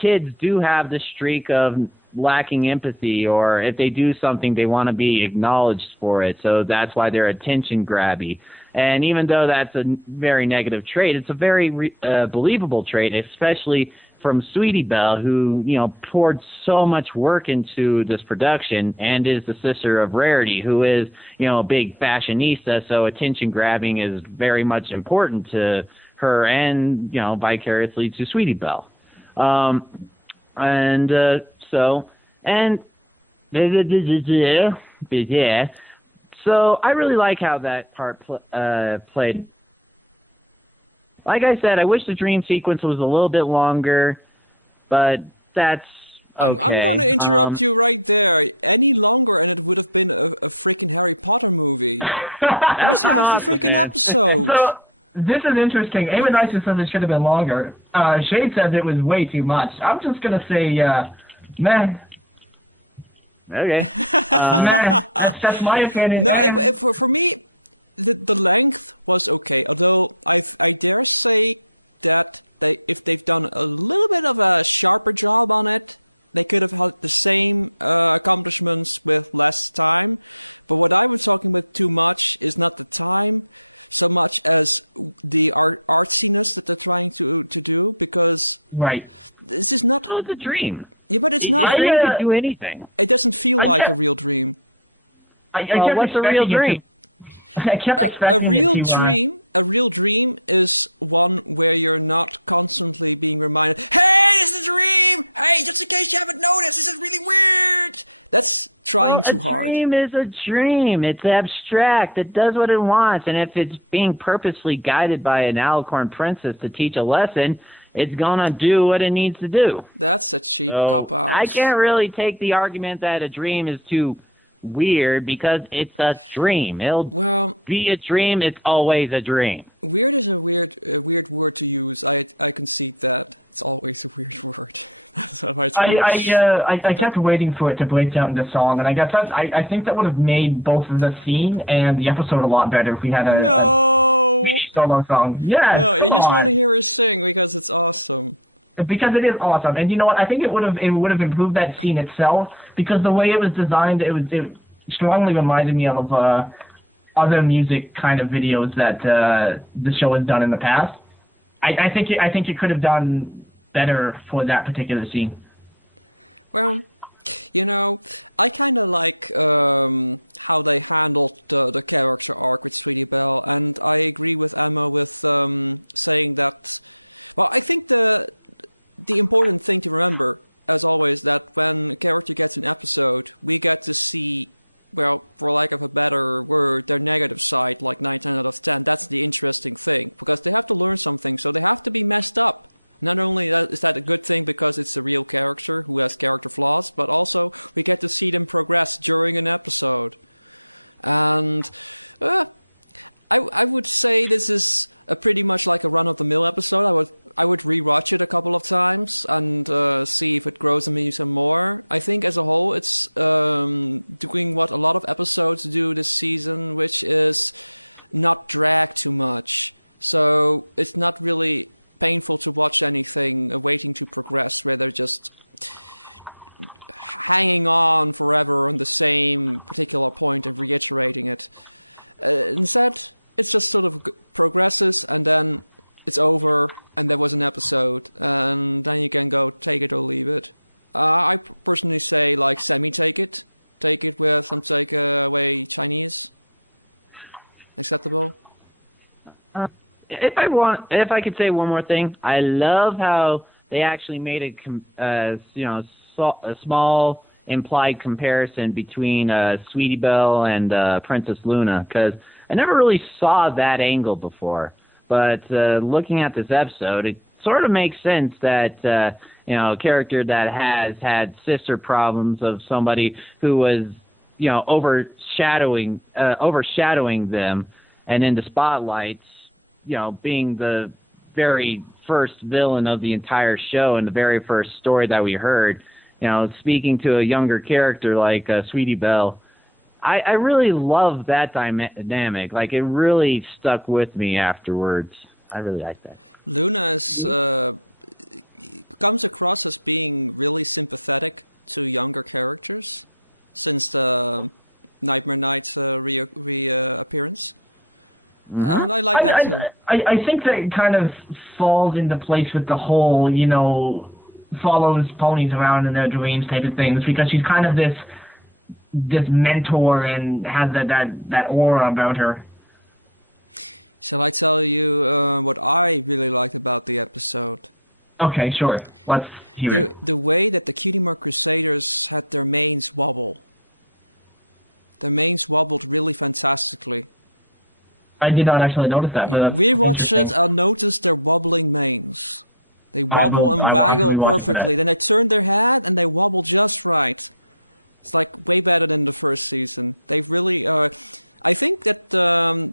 kids do have the streak of lacking empathy, or if they do something, they want to be acknowledged for it. So that's why they're attention grabby. And even though that's a very negative trait, it's a very believable trait, especially from Sweetie Belle, who, poured so much work into this production, and is the sister of Rarity, who is, a big fashionista, so attention grabbing is very much important to her and, vicariously to Sweetie Belle. So I really like how that part played. Like I said, I wish the dream sequence was a little bit longer, but that's okay. I'm going to interrupt you right there. Any longer, and it would have been a freaking Harry Potter movie. That was half the freaking episode. So, this is interesting. Ava Dyson says it should have been longer. Shade says it was way too much. I'm just going to say, meh. Okay. Meh. That's my opinion. No, for me, the length was okay. Although I dare say that if they've done a little bit of a sharper job on it, they could have had the same accomplishments with less time. But what I was talking about too much is not the time, so much as the artsiness that they're trying to do, because right, this is not. It's a dream. Yeah, but it's not. A dream could do anything. It doesn't feel like a real dream. What's a real dream? I kept expecting a real dream is one where you're not constantly being reminded, hey, this is a dream! Hey, just in case you haven't noticed, this is really weird! That's trying too hard. A dream is a dream. It's abstract. It does what it wants. And if it's being purposely guided by an alicorn princess to teach a lesson, it's going to do what it needs to do. That's a cheap cop-out. I can't really take the argument that a dream is too weird, because it's a dream. It'll be a dream. It's always a dream. Weird is a weird word to use. I concede that. It's always a weird word. That's how I kept waiting for it to break down into song, and I guess I think that would have made both the scene and the episode a lot better if we had a solo song. Yes, no, you just want to hear her sing because it's awesome. Because it is awesome, and you know what? I think it would have improved that scene itself, because the way it was designed, it strongly reminded me of other music kind of videos that the show has done in the past. I think it could have done better for that particular scene. Well, I kind of like how they handled the character arc with Sweetie Belle, and I agree with Emma with saying that. Well, I think the important thing to remember, as always, that when a character gets an episode, we get to see well, for lack of a better word, their negative side, like 9 10 out of 10. That's the interesting thing, because they have to learn something, so they have to be messed up. Not only is that a good thing because it's a real character who has character flaws, but also we get to see them progress during an episode. And I would say this is pretty much like a run-of-the-mill episode. I would rewatch it a couple of times and see if it grows on me some more. I think as a whole it's doing what a lot of episodes do this season, which is not drag too much. So it's not really painful to watch anything waiting to progress, where they're just hanging on forever on the same particular point and reiterating it. Instead, it's just sort of progresses and then it's over and there was an episode and then you can go take it or leave it. I personally say like semi-take it. Take it with some takeaway Chinese. Acceptable? If I could say one more thing, I love how they actually made a small implied comparison between Sweetie Belle and Princess Luna, because I never really saw that angle before. But looking at this episode, it sort of makes sense that a character that has had sister problems of somebody who was overshadowing them and in the spotlights, being the very first villain of the entire show and the very first story that we heard, speaking to a younger character like Sweetie Belle, I really love that dynamic. Like, it really stuck with me afterwards. I really like that. Luna is, comes across as being really sympathetic to younger characters since the Nightmare Knight's reappearance. Mm-hmm. And I like that too. I think that it kind of falls into place with the whole, follows ponies around in their dreams type of things, because she's kind of this mentor and has that aura about her. Shall I tell you what I really liked about the episode? Okay, sure. Let's hear it. The way that the Cutie Mark Crusaders had their manes wobble. Their manes wobbled really fantastically. I did not actually notice that, but that's rewatch it and notice their wobbling manes. They wobble and waggle perfectly. Then they turn their head and they wobble just right. It's like way better than the first season. They've really... I think that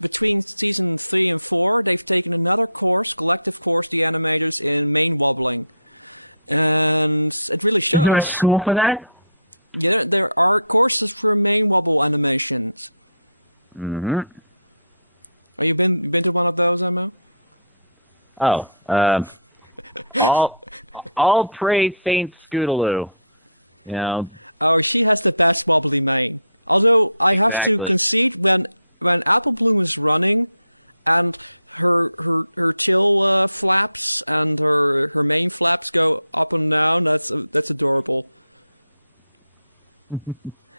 between season 3 and 4, they've taken another collective course, the animators, in mane wobbling. And it really shows. Is there a school for that? Yeah, there are courses for mane wobble animations. Mm-hmm. Have you been to one of those, Emma? Oh, all praise Saint Scootaloo. Oh, she has the best wobbly mane. Although I have to concede, when Apple Bloom is running, and her tail flaps and her mane flaps go up and down, that's adorable.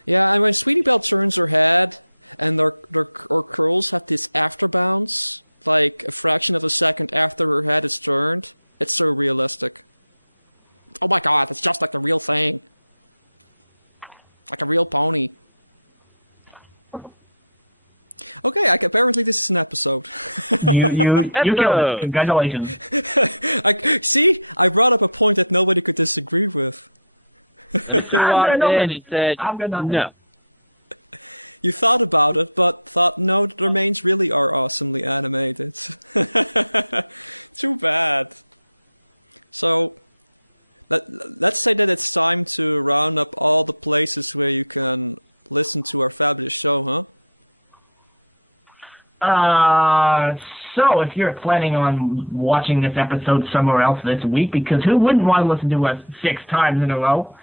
Yeah, and when Sweetie Belle turns her head, and her curls have this afterbounce, like a fraction of a second after her head is turned, it's so realistic. Oh my god, it's just like the real thing. Like a real pony. Okay, apparently this is an episode. You killed it. Congratulations. See, I brought up a point that nobody could disagree with. I'm gonna no. You thought about it, but thought, no, the remains really are awesomely animated. Too bad. So, let's say that it's time to round up all the places where you can listen to our fabulous show, huh? So if you're planning on watching this episode somewhere else this week, because who wouldn't want to listen to us 6 times in a row?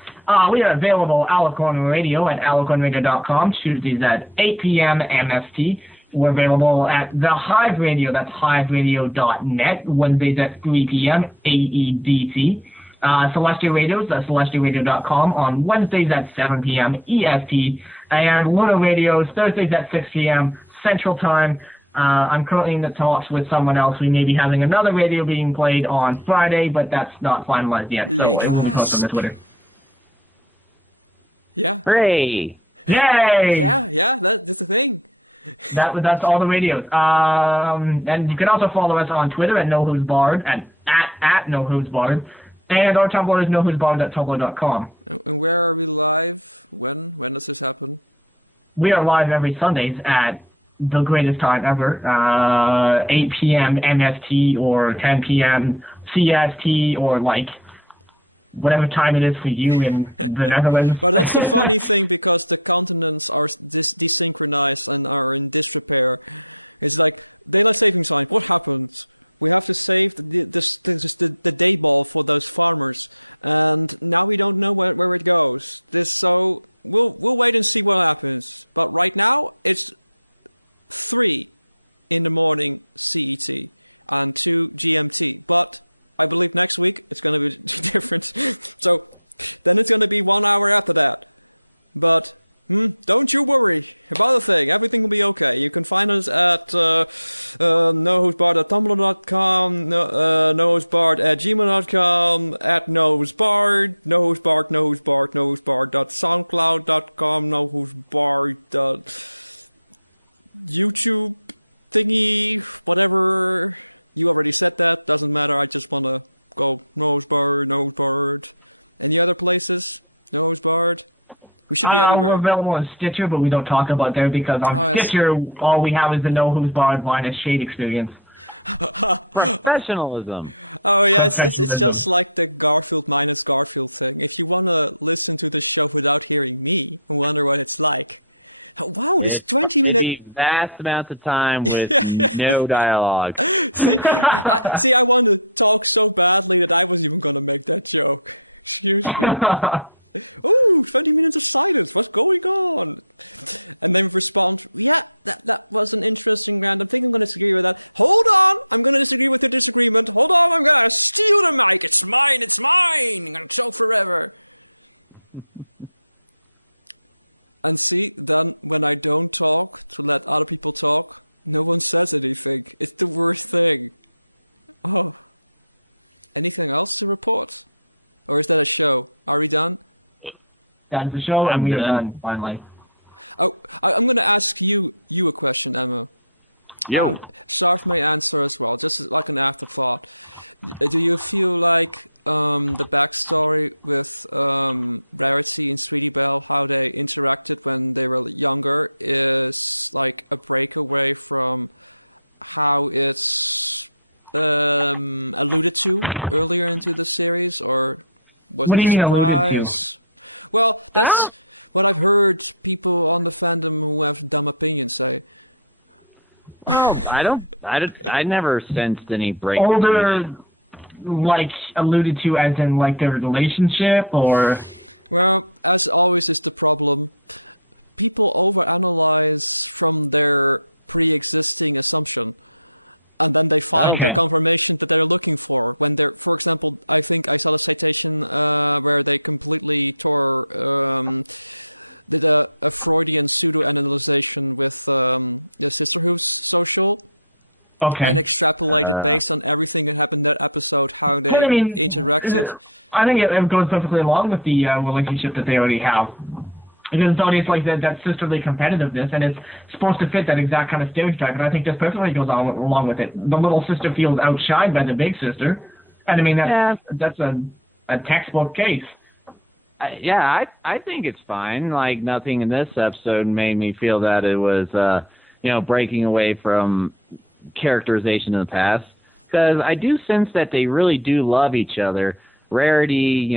We are available Alicorn Radio at alicornradio.com, Tuesdays at 8 p.m. MST. We're available at the Hive Radio, that's hiveradio.net, Wednesdays at 3 p.m. AEDT. Celestial Radios, that's celestialradio.com on Wednesdays at 7 p.m. EST. And Lunar Radios, Thursdays at 6 p.m. Central Time. I'm currently in the talks with someone else. We may be having another radio being played on Friday, but that's not finalized yet, so it will be posted on the Twitter. Yeah. Hooray! Yay! Yeah, that's the thing. That's all the radios. And you can also follow us on Twitter at KnowWho'sBard, at KnowWho'sBard, and our Tumblr is knowwho'sbard.tumblr.com. And where are we live? When does this happen? We are live every Sundays at the greatest time ever, 8 p.m. MST or 10 p.m. CST or like whatever time it is for you in the Netherlands. But that's the funny thing, because the continents are desynchronized and are in disrepair. It's like daylight saving time. What happens? We have to save the day ball for those farmers, and now we don't know where it goes. So we'll wait and see what happens. But right now it's 3 in the morning CET and 2 GMT. But I believe next week it's going to be different. So then it's going to be 1 hour after that. But don't you worry about a thing. Everything will be okay. You can find us at knowwho'sbard.tumblr.com, knowwho'sbard@gmail.com, at knowwho'sbard.soundcloud.com, knowwho'sbard.youtube thingy, whatever. You already said that. Doesn't matter. I just want to go knowwho'sbard. Any other places? knowwho'sbard. We should be everywhere. We're available on Stitcher, but we don't talk about there because on Stitcher, all we have is the Know Who's Bard minus Shade experience. Professionalism. Oh yeah, it's just like the Garfield minus Garfield thing. If you want to listen to the show without hearing me and wonder what it's like, wow, this 20-minute vast amounts of time with no dialogue. See, I want to talk so badly that I was even going to make that joke. Excuse me. Oh, 20 minutes of silence. What's going on? And then respond, yeah, that was an interesting random thing. I'm going to disagree with that. Hold on. I'm going to disagree with your disagreement. Hold on. I'm going to steal the mic. It's mine. It's mine. I'm going to talk forever. And see, then when I don't talk to let other people talk, no one says anything. It's the worst thing. Oh. Anything else to report? Or is that a show? Are we done? That's the show, and we are done, finally. Oh, I'm going to ask you a question, Emma. Yo. Sarf may answer as well, just like an afterthought. Do you feel like the backstory with Rarity and Sweetie Belle, how they interacted when they were younger, is like a breakaway from how it's alluded to earlier into the series, or was it a surprise? Well, that's what I've heard people on the fandom who have dumb opinions say. Well, I never sensed any break. Older, like, alluded to as in, like, their relationship, or? Well, as always is the problem, people overanalyze from their pre-existing assumption. And then they find the confirmation that they're looking for. When they're, for example, I think I saw the citation where they completely did a Freudian pseudo-analyzation with the Sister Hooves social. Okay. And extrapolated based on everything that happened in that episode, how they interacted. I think it goes perfectly along with the relationship that they already have. Because it's always like that sisterly competitiveness, and it's supposed to fit that exact kind of stereotype, and I think this perfectly goes along with it. The little sister feels outshined by the big sister, and I mean, that's a textbook case. I think it's fine. Like, nothing in this episode made me feel that it was, breaking away from characterization in the past. Because I do sense that they really do love each other. Rarity,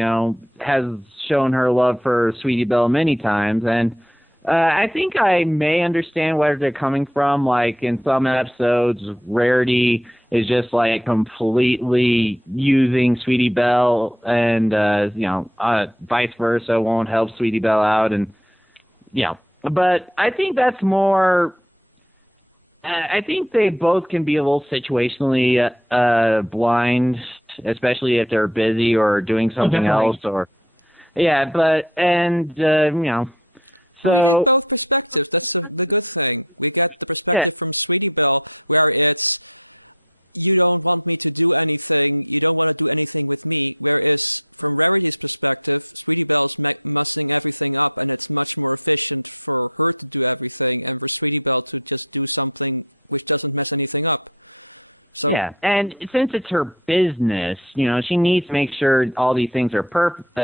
has shown her love for Sweetie Belle many times, and I think I may understand where they're coming from. Like, in some episodes, Rarity is just, like, completely using Sweetie Belle, and, vice versa, won't help Sweetie Belle out, and, But I think that's more... I think they both can be a little situationally blind, especially if they're busy or doing something else, or... Yeah, but, so... We get both perspectives. That's the good thing. We get the perspective from Sweetie Belle, where it's... you don't want me to do anything, you don't want to do anything with me, whereas from Rarity's perspective, Sweetie Belle's messing everything up, and it's much more efficient for her to do everything and for Sweetie Belle to just do something which doesn't mess anything up. So yeah, and since it's her business, she needs to make sure all these things are perfect,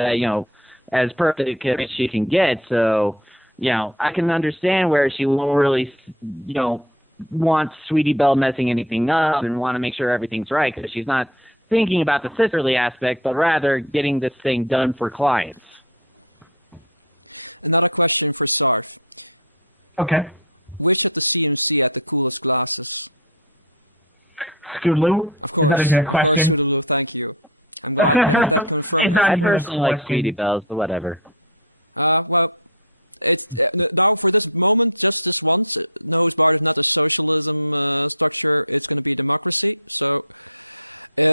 as perfect as she can get. So, I can understand where she won't really, want Sweetie Belle messing anything up and want to make sure everything's right, because she's not thinking about the sisterly aspect, but rather getting this thing done for clients. Another question for Sarf. Okay. Which at the CMC had the coolest glasses? Scootaloo? Of course, Scootaloo, thank you. I'm glad to have that confirmed. I personally like Sweetie Belle's, but whatever. Well, it's now for this moment, just this once. No, Bart is not a socialism structure. It's going to be a democracy. So, me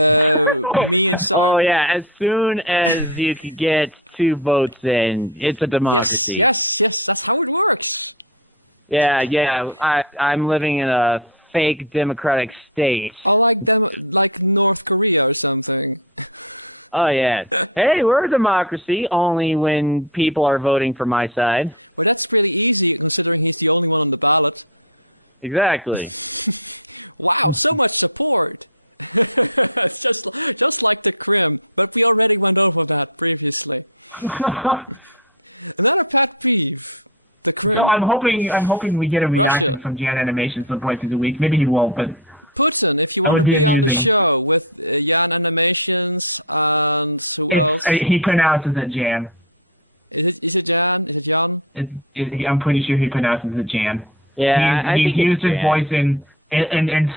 and Sarf. Oh yeah, as soon as you can get 2 votes in, it's a democracy. Yes, that's how it works. Yeah. I'm living in a fake democratic state. Oh, like North Korea or something. Oh, yeah. Hey, we're a democracy, only when people are voting for my side. Well, that's pretty easy, considering he's the only one on the ballot. Exactly. Wow, so much support. It's just like the Krim, but we already went over that previously. Another pet peeve. The Krim. No, I'm hoping we get a reaction Russia. from JanAnimations some point through the week. Maybe he won't, but Putin, if you want to be on the show with JanAnimations and who else? He pronounces it Jan. Is it Jan? Is it Jan? I'm pretty sure he pronounces it Jan. Yeah, he's used his voice in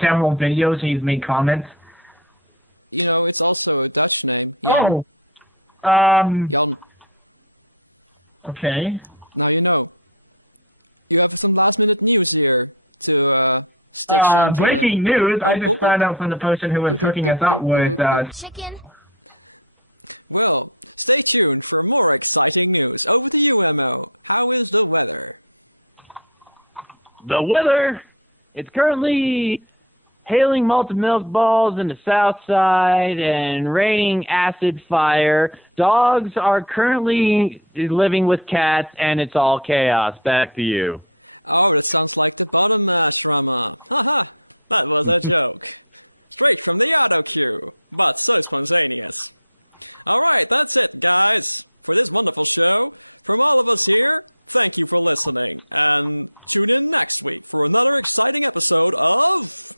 several videos. He's made comments. It's also a Dutch name. Jan. Jan. Okay. Now you know. You have some last-minute news here to stitch onto breaking news! I just found out from the person who was hooking us up with chicken. Well, stay tuned for more exciting news. Over to you, Mo. How is the weather? The weather? It's currently hailing molten milk balls in the south side and raining acid fire. Dogs are currently living with cats, and it's all chaos. Back to you. Oh, that sounds like the bottom ashrama. Haha, that was a joke. Straight from the auto cue, but so spontaneous. Alright, that's it, guys, for this wonderful show. From all of us here, thank you for listening, and tune in next week for another exciting episode of...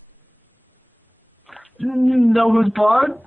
Know Who's Bard?